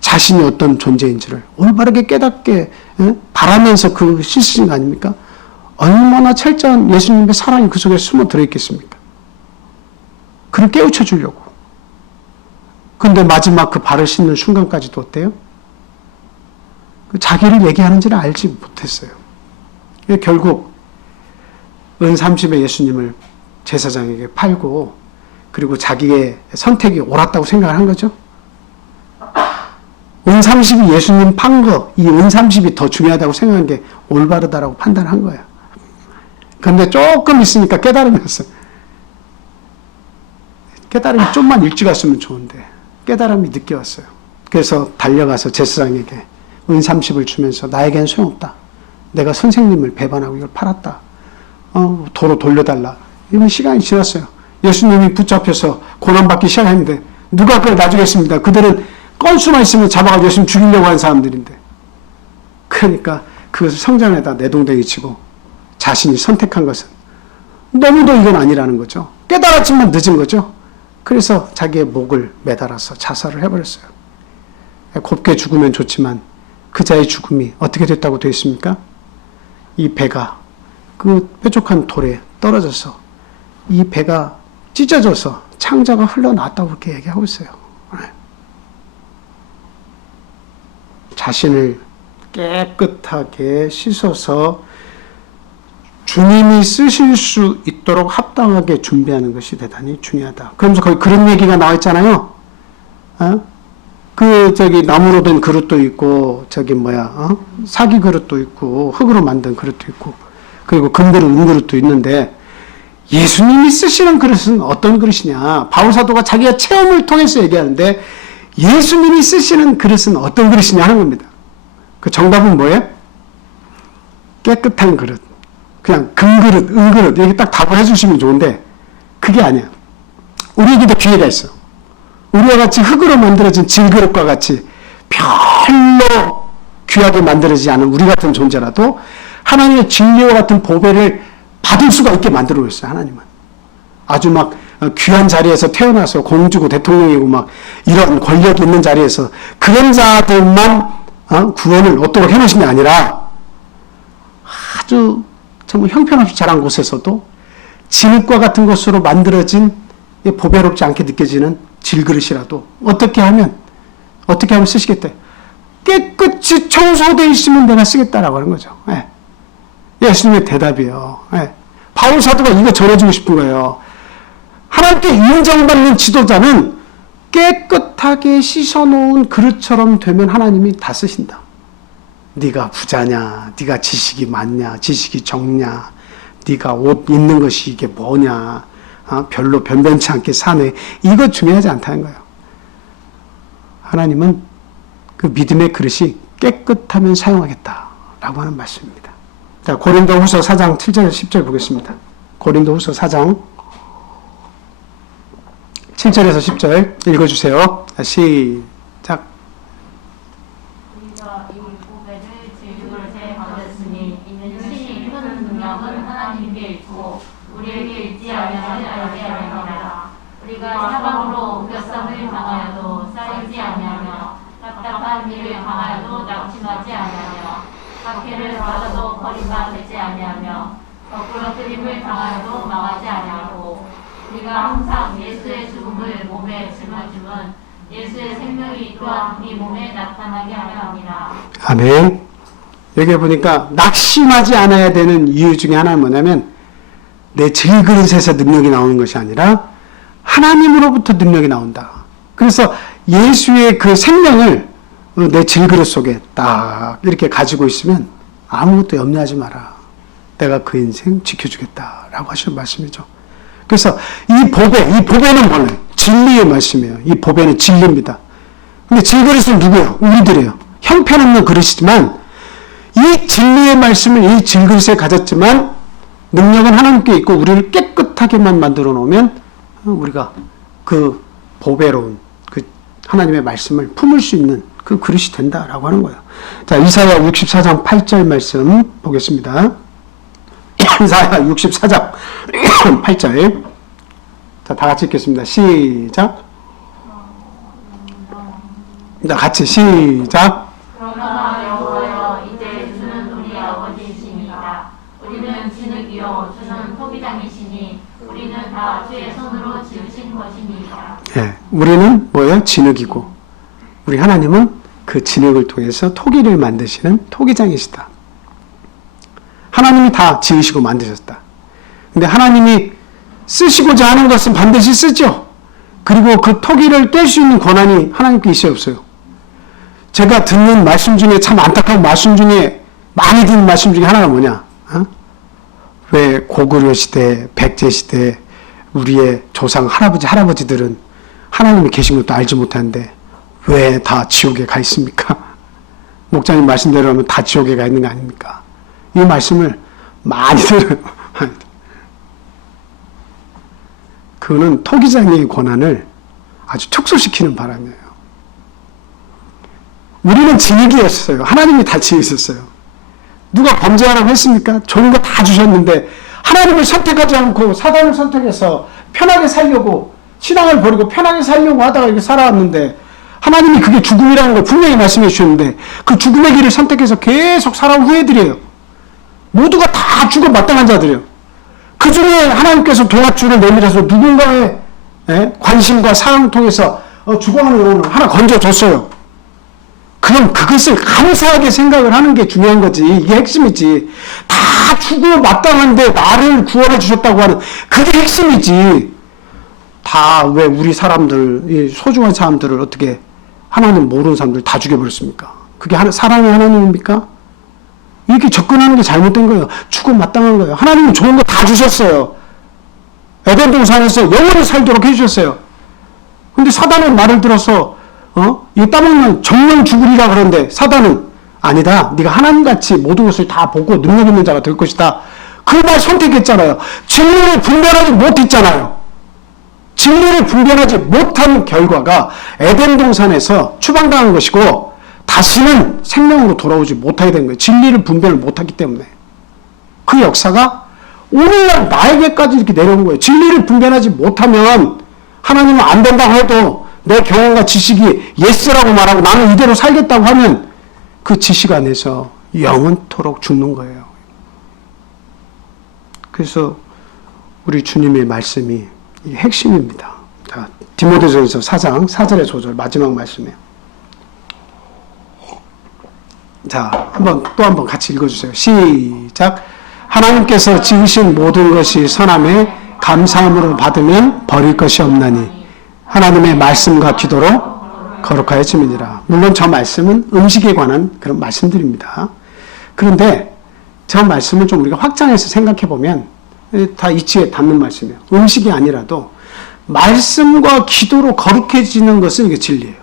자신이 어떤 존재인지를 올바르게 깨닫게 바라면서 그 씻으신 거 아닙니까? 얼마나 철저한 예수님의 사랑이 그 속에 숨어 들어있겠습니까? 그를 깨우쳐 주려고. 그런데 마지막 그 발을 씻는 순간까지도 어때요? 자기를 얘기하는지를 알지 못했어요. 결국 은 30의 예수님을 제사장에게 팔고 그리고 자기의 선택이 옳았다고 생각을 한 거죠. 은 30이 예수님 판 거, 이 은 30이 더 중요하다고 생각한 게 올바르다라고 판단한 거예요. 그런데 조금 있으니까 깨달음이 왔어요. 깨달음이 좀만 일찍 왔으면 좋은데 깨달음이 늦게 왔어요. 그래서 달려가서 제사장에게 은 30을 주면서 나에겐 소용없다. 내가 선생님을 배반하고 이걸 팔았다. 도로 돌려달라. 이미 시간이 지났어요. 예수님이 붙잡혀서 고난받기 시작했는데 누가 그걸 놔주겠습니다. 그들은 건수만 있으면 잡아가지고 예수님 죽이려고 하는 사람들인데. 그러니까 그것을 성전에다 내동댕이 치고 자신이 선택한 것은 너무도 이건 아니라는 거죠. 깨달았지만 늦은 거죠. 그래서 자기의 목을 매달아서 자살을 해버렸어요. 곱게 죽으면 좋지만 그 자의 죽음이 어떻게 됐다고 되어 있습니까? 이 배가 그 뾰족한 돌에 떨어져서 이 배가 찢어져서 창자가 흘러나왔다고 그렇게 얘기하고 있어요. 자신을 깨끗하게 씻어서 주님이 쓰실 수 있도록 합당하게 준비하는 것이 대단히 중요하다. 그러면서 거기 그런 얘기가 나와 있잖아요. 나무로 된 그릇도 있고, 사기 그릇도 있고, 흙으로 만든 그릇도 있고, 그리고 금그릇, 은그릇도 있는데, 예수님이 쓰시는 그릇은 어떤 그릇이냐? 바울사도가 자기가 체험을 통해서 얘기하는데, 예수님이 쓰시는 그릇은 어떤 그릇이냐 하는 겁니다. 그 정답은 뭐예요? 깨끗한 그릇. 그냥 금그릇, 은그릇, 이렇게 딱 답을 해주시면 좋은데, 그게 아니야. 우리에게도 기회가 있어. 우리와 같이 흙으로 만들어진 질그릇과 같이 별로 귀하게 만들어지지 않은 우리 같은 존재라도 하나님의 진리와 같은 보배를 받을 수가 있게 만들어 놓았어요, 하나님은. 아주 막 귀한 자리에서 태어나서 공주고 대통령이고 막 이런 권력이 있는 자리에서 그런 자들만 구원을 얻도록 해놓으신 게 아니라 아주 정말 형편없이 자란 곳에서도 진흙과 같은 것으로 만들어진 보배롭지 않게 느껴지는 질그릇이라도 어떻게 하면 쓰시겠다. 깨끗이 청소되어 있으면 내가 쓰겠다라고 하는 거죠. 예수님의 대답이에요. 바울 사도가 이거 전해주고 싶은 거예요. 하나님께 인정받는 지도자는 깨끗하게 씻어놓은 그릇처럼 되면 하나님이 다 쓰신다. 네가 부자냐, 네가 지식이 많냐, 지식이 적냐, 네가 옷 입는 것이 이게 뭐냐, 별로 변변치 않게 사네. 이거 중요하지 않다는 거예요. 하나님은 그 믿음의 그릇이 깨끗하면 사용하겠다라고 하는 말씀입니다. 자, 고린도후서 4장 7절 10절 보겠습니다. 고린도후서 4장 7절에서 10절 읽어주세요. 시작. 우리가 이 보배를 질그릇에 가졌으니 이는 신이 큰 능력은 하나님께 있고 우리에게 있지 아니하지 아니하니라. 우리가 사방으로 우겨쌈을 당하여도 쌓이지 아니하며 답답한 일을 당하여도 낙심하지 아니하며 박해를 받아도 버림받지 아니하며 거꾸러뜨림을 당하여도 망하지 아니하고 우리가 항상 예수의 죽음을 몸에 짊어짐은 예수의 생명이 또한 이 몸에 나타나게 하려 함이라. 아멘. 여기 보니까 낙심하지 않아야 되는 이유 중에 하나는 뭐냐면 내 질그릇에서 능력이 나오는 것이 아니라 하나님으로부터 능력이 나온다. 그래서 예수의 그 생명을 내 질그릇 속에 딱 이렇게 가지고 있으면 아무것도 염려하지 마라. 내가 그 인생 지켜주겠다라고 하시는 말씀이죠. 그래서 이 보배는 뭐예요? 진리의 말씀이에요. 이 보배는 진리입니다. 근데 질그릇은 누구예요? 우리들이에요. 형편없는 그릇이지만 이 진리의 말씀을 이 질그릇에 가졌지만 능력은 하나님께 있고 우리를 깨끗하게만 만들어 놓으면 우리가 그 보배로운 그 하나님의 말씀을 품을 수 있는 그 그릇이 된다라고 하는 거예요. 자, 이사야 64장 8절 말씀 보겠습니다. 이사야 64장 8절. 자, 다 같이 읽겠습니다. 시작. 자, 같이 시작. 그러나 여호와여 이제 주는 우리 아버지이십니다. 우리는 진흙이요 주는 토기장이시니 우리는 다 주의 손으로 지으신 것이니이다. 예, 우리는 뭐예요? 진흙이고 우리 하나님은 그 진흙을 통해서 토기를 만드시는 토기장이시다. 하나님이 다 지으시고 만드셨다. 근데 하나님이 쓰시고자 하는 것은 반드시 쓰죠. 그리고 그 토기를 뗄 수 있는 권한이 하나님께 있어요, 없어요? 제가 듣는 말씀 중에 참 안타까운 말씀 중에 많이 듣는 말씀 중에 하나가 뭐냐? 왜 고구려 시대, 백제 시대 우리의 조상 할아버지들은 하나님이 계신 것도 알지 못하는데 왜 다 지옥에 가 있습니까? 목사님 말씀대로 하면 다 지옥에 가 있는 거 아닙니까? 이 말씀을 많이 들어요. 그거는 토기장의 권한을 아주 축소시키는 바람이에요. 우리는 진흙이었어요. 하나님이 다 지으셨어요. 누가 범죄하라고 했습니까? 좋은 거 다 주셨는데 하나님을 선택하지 않고 사단을 선택해서 편하게 살려고 신앙을 버리고 편하게 살려고 하다가 이렇게 살아왔는데 하나님이 그게 죽음이라는 걸 분명히 말씀해 주셨는데 그 죽음의 길을 선택해서 계속 살아온 후예들이에요. 모두가 다 죽어 마땅한 자들이에요. 그 중에 하나님께서 동아줄을 내밀어서 누군가의 관심과 사랑을 통해서 죽어가는 영혼을 하나 건져줬어요. 그럼 그것을 감사하게 생각을 하는 게 중요한 거지. 이게 핵심이지. 다 죽어 마땅한데 나를 구원해 주셨다고 하는 그게 핵심이지. 다 왜 우리 사람들, 이 소중한 사람들을 어떻게 하나님 모르는 사람들 다 죽여버렸습니까? 그게 사랑의 하나님입니까? 이렇게 접근하는 게 잘못된 거예요. 죽어 마땅한 거예요. 하나님은 좋은 거 다 주셨어요. 에덴 동산에서 영원히 살도록 해주셨어요. 근데 사단은 말을 들어서 이 따먹는 정령 죽으리라 그러는데 사단은 아니다. 네가 하나님같이 모든 것을 다 보고 능력 있는 자가 될 것이다. 그 말 선택했잖아요. 진리를 분별하지 못했잖아요. 진리를 분별하지 못한 결과가 에덴 동산에서 추방당한 것이고 다시는 생명으로 돌아오지 못하게 된 거예요. 진리를 분별을 못하기 때문에. 그 역사가 오늘날 나에게까지 이렇게 내려온 거예요. 진리를 분별하지 못하면 하나님은 안 된다고 해도 내 경험과 지식이 예스라고 말하고 나는 이대로 살겠다고 하면 그 지식 안에서 영원토록 죽는 거예요. 그래서 우리 주님의 말씀이 핵심입니다. 자, 디모데전서 4장 4절의 소절 마지막 말씀이에요. 자, 또 한번 같이 읽어주세요. 시작. 하나님께서 지으신 모든 것이 선함에 감사함으로 받으면 버릴 것이 없나니 하나님의 말씀과 기도로 거룩하여짐이니라. 물론 저 말씀은 음식에 관한 그런 말씀들입니다. 그런데 저 말씀을 좀 우리가 확장해서 생각해 보면 다 이치에 닿는 말씀이에요. 음식이 아니라도 말씀과 기도로 거룩해지는 것은 이게 진리예요.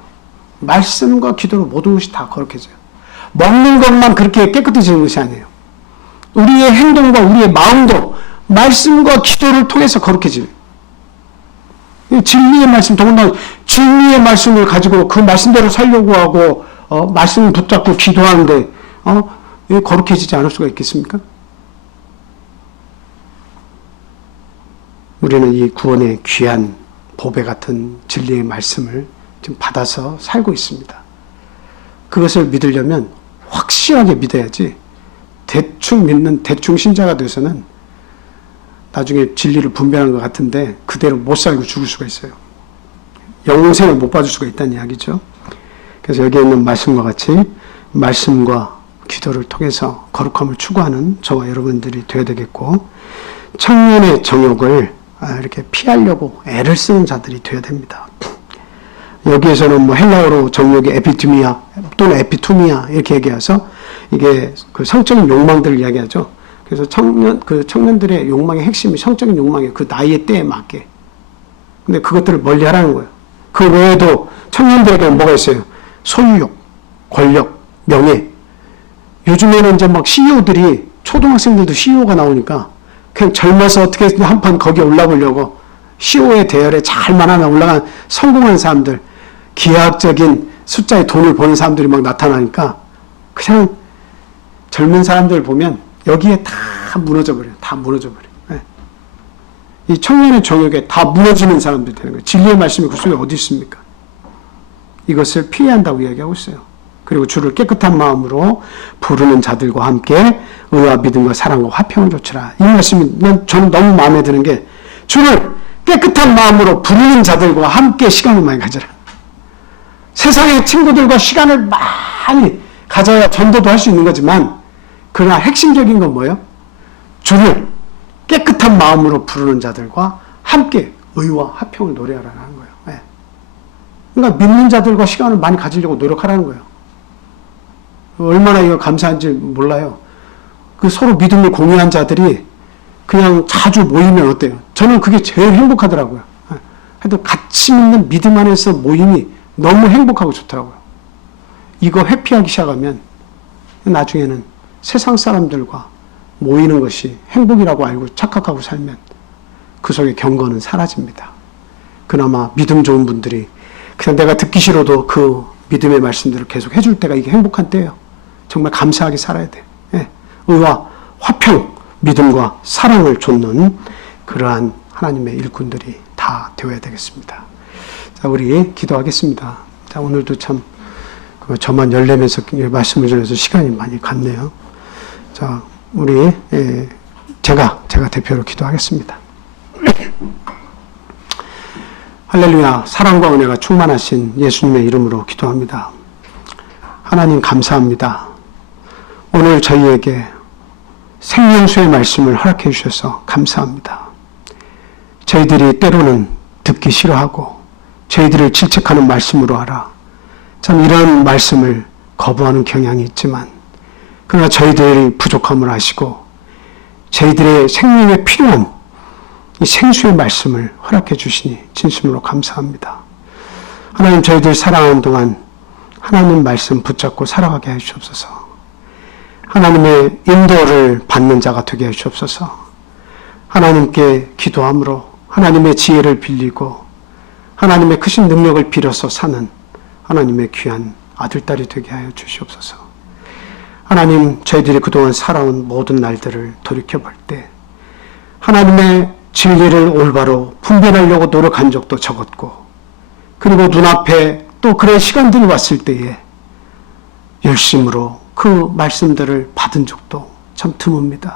말씀과 기도로 모든 것이 다 거룩해져요. 먹는 것만 그렇게 깨끗해지는 것이 아니에요. 우리의 행동과 우리의 마음도 말씀과 기도를 통해서 거룩해지는 진리의 말씀, 더군다나 진리의 말씀을 가지고 그 말씀대로 살려고 하고 말씀을 붙잡고 기도하는데 거룩해지지 않을 수가 있겠습니까? 우리는 이 구원의 귀한 보배 같은 진리의 말씀을 지금 받아서 살고 있습니다. 그것을 믿으려면 확실하게 믿어야지 대충 믿는 대충 신자가 돼서는 나중에 진리를 분별하는 것 같은데 그대로 못 살고 죽을 수가 있어요. 영생을 못 받을 수가 있다는 이야기죠. 그래서 여기에 있는 말씀과 같이 말씀과 기도를 통해서 거룩함을 추구하는 저와 여러분들이 되어야 되겠고 청년의 정욕을 이렇게 피하려고 애를 쓰는 자들이 되어야 됩니다. 여기에서는 뭐 헬라어로 정욕이 에피투미아 또는 에피투미아 이렇게 얘기해서 이게 그 성적인 욕망들을 이야기하죠. 그래서 청년들의 욕망의 핵심이 성적인 욕망이에요. 그 나이의 때에 맞게. 근데 그것들을 멀리 하라는 거예요. 그 외에도 청년들에게는 뭐가 있어요? 소유욕, 권력, 명예. 요즘에는 이제 막 CEO들이 초등학생들도 CEO가 나오니까 그냥 젊어서 어떻게든 한판 거기에 올라보려고 CEO의 대열에 잘만 하면 올라간 성공한 사람들, 기하학적인 숫자의 돈을 버는 사람들이 막 나타나니까 그냥 젊은 사람들 보면 여기에 다 무너져 버려요. 다 무너져 버려요. 네. 이 청년의 정욕에 다 무너지는 사람들이 되는 거예요. 진리의 말씀이 그 속에 어디 있습니까? 이것을 피해야 한다고 이야기하고 있어요. 그리고 주를 깨끗한 마음으로 부르는 자들과 함께 의와 믿음과 사랑과 화평을 좇으라. 이 말씀이 저는 너무 마음에 드는 게 주를 깨끗한 마음으로 부르는 자들과 함께 시간을 많이 가져라. 세상의 친구들과 시간을 많이 가져야 전도도 할 수 있는 거지만 그러나 핵심적인 건 뭐예요? 주를 깨끗한 마음으로 부르는 자들과 함께 의와 화평을 노래하라는 거예요. 네. 그러니까 믿는 자들과 시간을 많이 가지려고 노력하라는 거예요. 얼마나 이거 감사한지 몰라요. 그 서로 믿음을 공유한 자들이 그냥 자주 모이면 어때요? 저는 그게 제일 행복하더라고요. 하여튼 같이 믿는 믿음 안에서 모임이 너무 행복하고 좋더라고요. 이거 회피하기 시작하면 나중에는 세상 사람들과 모이는 것이 행복이라고 알고 착각하고 살면 그 속에 경건은 사라집니다. 그나마 믿음 좋은 분들이 그냥 내가 듣기 싫어도 그 믿음의 말씀들을 계속 해줄 때가 이게 행복한 때예요. 정말 감사하게 살아야 돼. 예. 의와 화평, 믿음과 사랑을 좇는 그러한 하나님의 일꾼들이 다 되어야 되겠습니다. 자, 우리 기도하겠습니다. 자, 오늘도 참 저만 열내면서 말씀을 전해서 시간이 많이 갔네요. 자, 우리 제가 대표로 기도하겠습니다. 할렐루야, 사랑과 은혜가 충만하신 예수님의 이름으로 기도합니다. 하나님 감사합니다. 오늘 저희에게 생명수의 말씀을 허락해 주셔서 감사합니다. 저희들이 때로는 듣기 싫어하고 저희들을 질책하는 말씀으로 하라. 참 이런 말씀을 거부하는 경향이 있지만 그러나 저희들이 부족함을 아시고 저희들의 생명에 필요한 이 생수의 말씀을 허락해 주시니 진심으로 감사합니다. 하나님, 저희들 살아가는 동안 하나님 말씀 붙잡고 살아가게 해 주옵소서. 하나님의 인도를 받는 자가 되게 해 주옵소서. 하나님께 기도함으로 하나님의 지혜를 빌리고 하나님의 크신 능력을 빌어서 사는 하나님의 귀한 아들딸이 되게 하여 주시옵소서. 하나님, 저희들이 그동안 살아온 모든 날들을 돌이켜볼 때 하나님의 진리를 올바로 분별하려고 노력한 적도 적었고, 그리고 눈앞에 또 그런 시간들이 왔을 때에 열심으로 그 말씀들을 받은 적도 참 드뭅니다.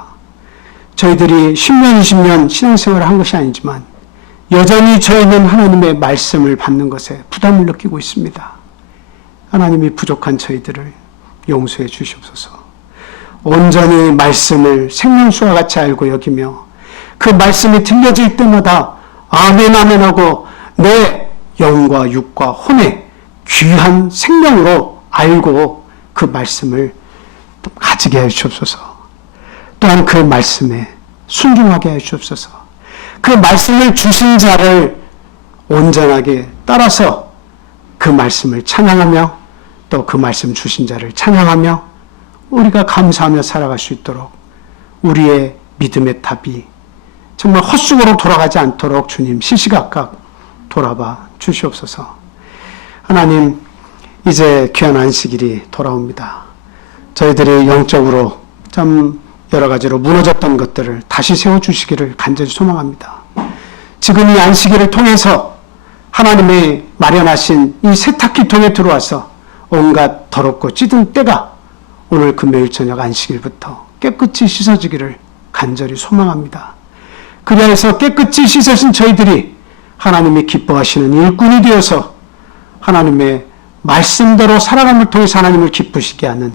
저희들이 10년, 20년 신앙생활을 한 것이 아니지만 여전히 저희는 하나님의 말씀을 받는 것에 부담을 느끼고 있습니다. 하나님이 부족한 저희들을 용서해 주시옵소서. 온전히 말씀을 생명수와 같이 알고 여기며 그 말씀이 들려질 때마다 아멘 아멘 하고 내 영과 육과 혼의 귀한 생명으로 알고 그 말씀을 가지게 해 주옵소서. 또한 그 말씀에 순종하게 해 주옵소서. 그 말씀을 주신 자를 온전하게 따라서 그 말씀을 찬양하며 또 그 말씀 주신 자를 찬양하며 우리가 감사하며 살아갈 수 있도록 우리의 믿음의 답이 정말 헛수고로 돌아가지 않도록 주님 시시각각 돌아봐 주시옵소서. 하나님, 이제 귀한 안식일이 돌아옵니다. 저희들이 영적으로 참 여러 가지로 무너졌던 것들을 다시 세워주시기를 간절히 소망합니다. 지금 이 안식일을 통해서 하나님의 마련하신 이 세탁기통에 들어와서 온갖 더럽고 찌든 때가 오늘 금요일 저녁 안식일부터 깨끗이 씻어지기를 간절히 소망합니다. 그리하여서 깨끗이 씻어진 저희들이 하나님이 기뻐하시는 일꾼이 되어서 하나님의 말씀대로 살아감을 통해서 하나님을 기쁘시게 하는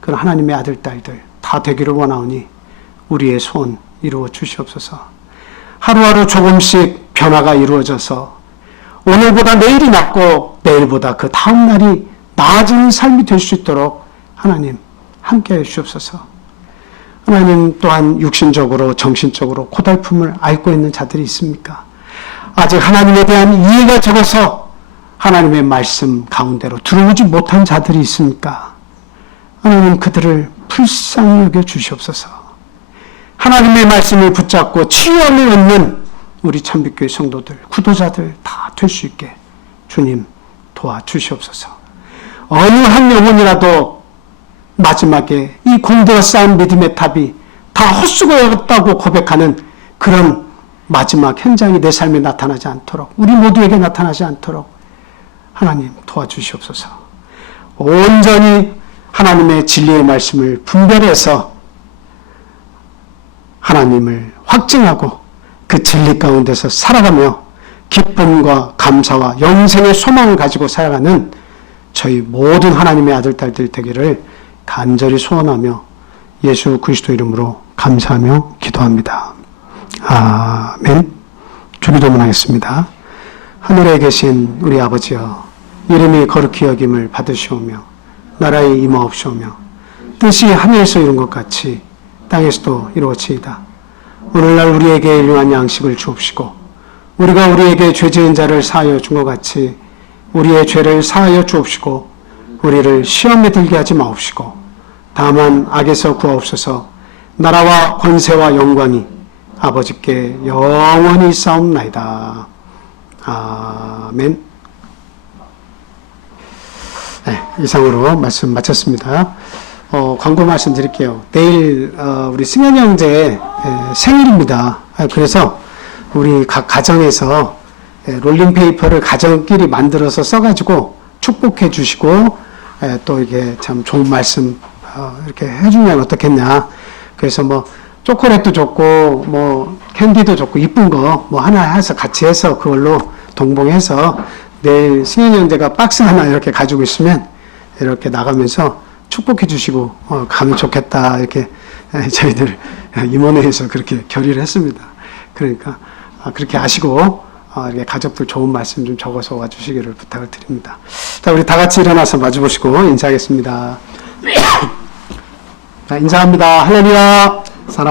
그런 하나님의 아들, 딸들 다 되기를 원하오니 우리의 소원 이루어 주시옵소서. 하루하루 조금씩 변화가 이루어져서 오늘보다 내일이 낫고 내일보다 그 다음 날이 나아지는 삶이 될 수 있도록 하나님 함께해 주시옵소서. 하나님, 또한 육신적으로 정신적으로 고달픔을 앓고 있는 자들이 있습니까? 아직 하나님에 대한 이해가 적어서 하나님의 말씀 가운데로 들어오지 못한 자들이 있습니까? 하나님, 그들을 불쌍히 여겨 주시옵소서. 하나님의 말씀을 붙잡고 치유함을 얻는 우리 참빛교회 성도들, 구도자들 다 될 수 있게 주님 도와주시옵소서. 어느 한 영혼이라도 마지막에 이 공들어 쌓은 믿음의 답이 다 헛수고였다고 고백하는 그런 마지막 현장이 내 삶에 나타나지 않도록, 우리 모두에게 나타나지 않도록 하나님 도와주시옵소서. 온전히 하나님의 진리의 말씀을 분별해서 하나님을 확증하고 그 진리 가운데서 살아가며 기쁨과 감사와 영생의 소망을 가지고 살아가는 저희 모든 하나님의 아들, 딸들 되기를 간절히 소원하며 예수 그리스도 이름으로 감사하며 기도합니다. 아멘. 주기도문하겠습니다. 하늘에 계신 우리 아버지여, 이름이 거룩히 여김을 받으시오며 나라의 임하옵시오며 뜻이 하늘에서 이룬 것 같이 땅에서도 이루어지이다. 오늘날 우리에게 일용할 양식을 주옵시고 우리가 우리에게 죄 지은 자를 사하여 준 것 같이 우리의 죄를 사하여 주옵시고 우리를 시험에 들게 하지 마옵시고 다만 악에서 구하옵소서. 나라와 권세와 영광이 아버지께 영원히 있사옵나이다. 아멘. 네, 이상으로 말씀 마쳤습니다. 광고 말씀드릴게요. 내일 우리 승현이 형제 생일입니다. 그래서 우리 각 가정에서 롤링페이퍼를 가정끼리 만들어서 써가지고 축복해 주시고 또 이게 참 좋은 말씀 이렇게 해주면 어떻겠냐. 그래서 뭐 초콜릿도 좋고 뭐 캔디도 좋고 이쁜 거 뭐 하나 해서 같이 해서 그걸로 동봉해서 내일 승현이 형제가 박스 하나 이렇게 가지고 있으면 이렇게 나가면서 축복해 주시고 가면 좋겠다 이렇게 저희들 임원회에서 그렇게 결의를 했습니다. 그러니까 그렇게 아시고 이렇게 가족들 좋은 말씀 좀 적어서 와주시기를 부탁을 드립니다. 자, 우리 다 같이 일어나서 마주보시고 인사하겠습니다. 자, 인사합니다. 할렐루야. 사랑.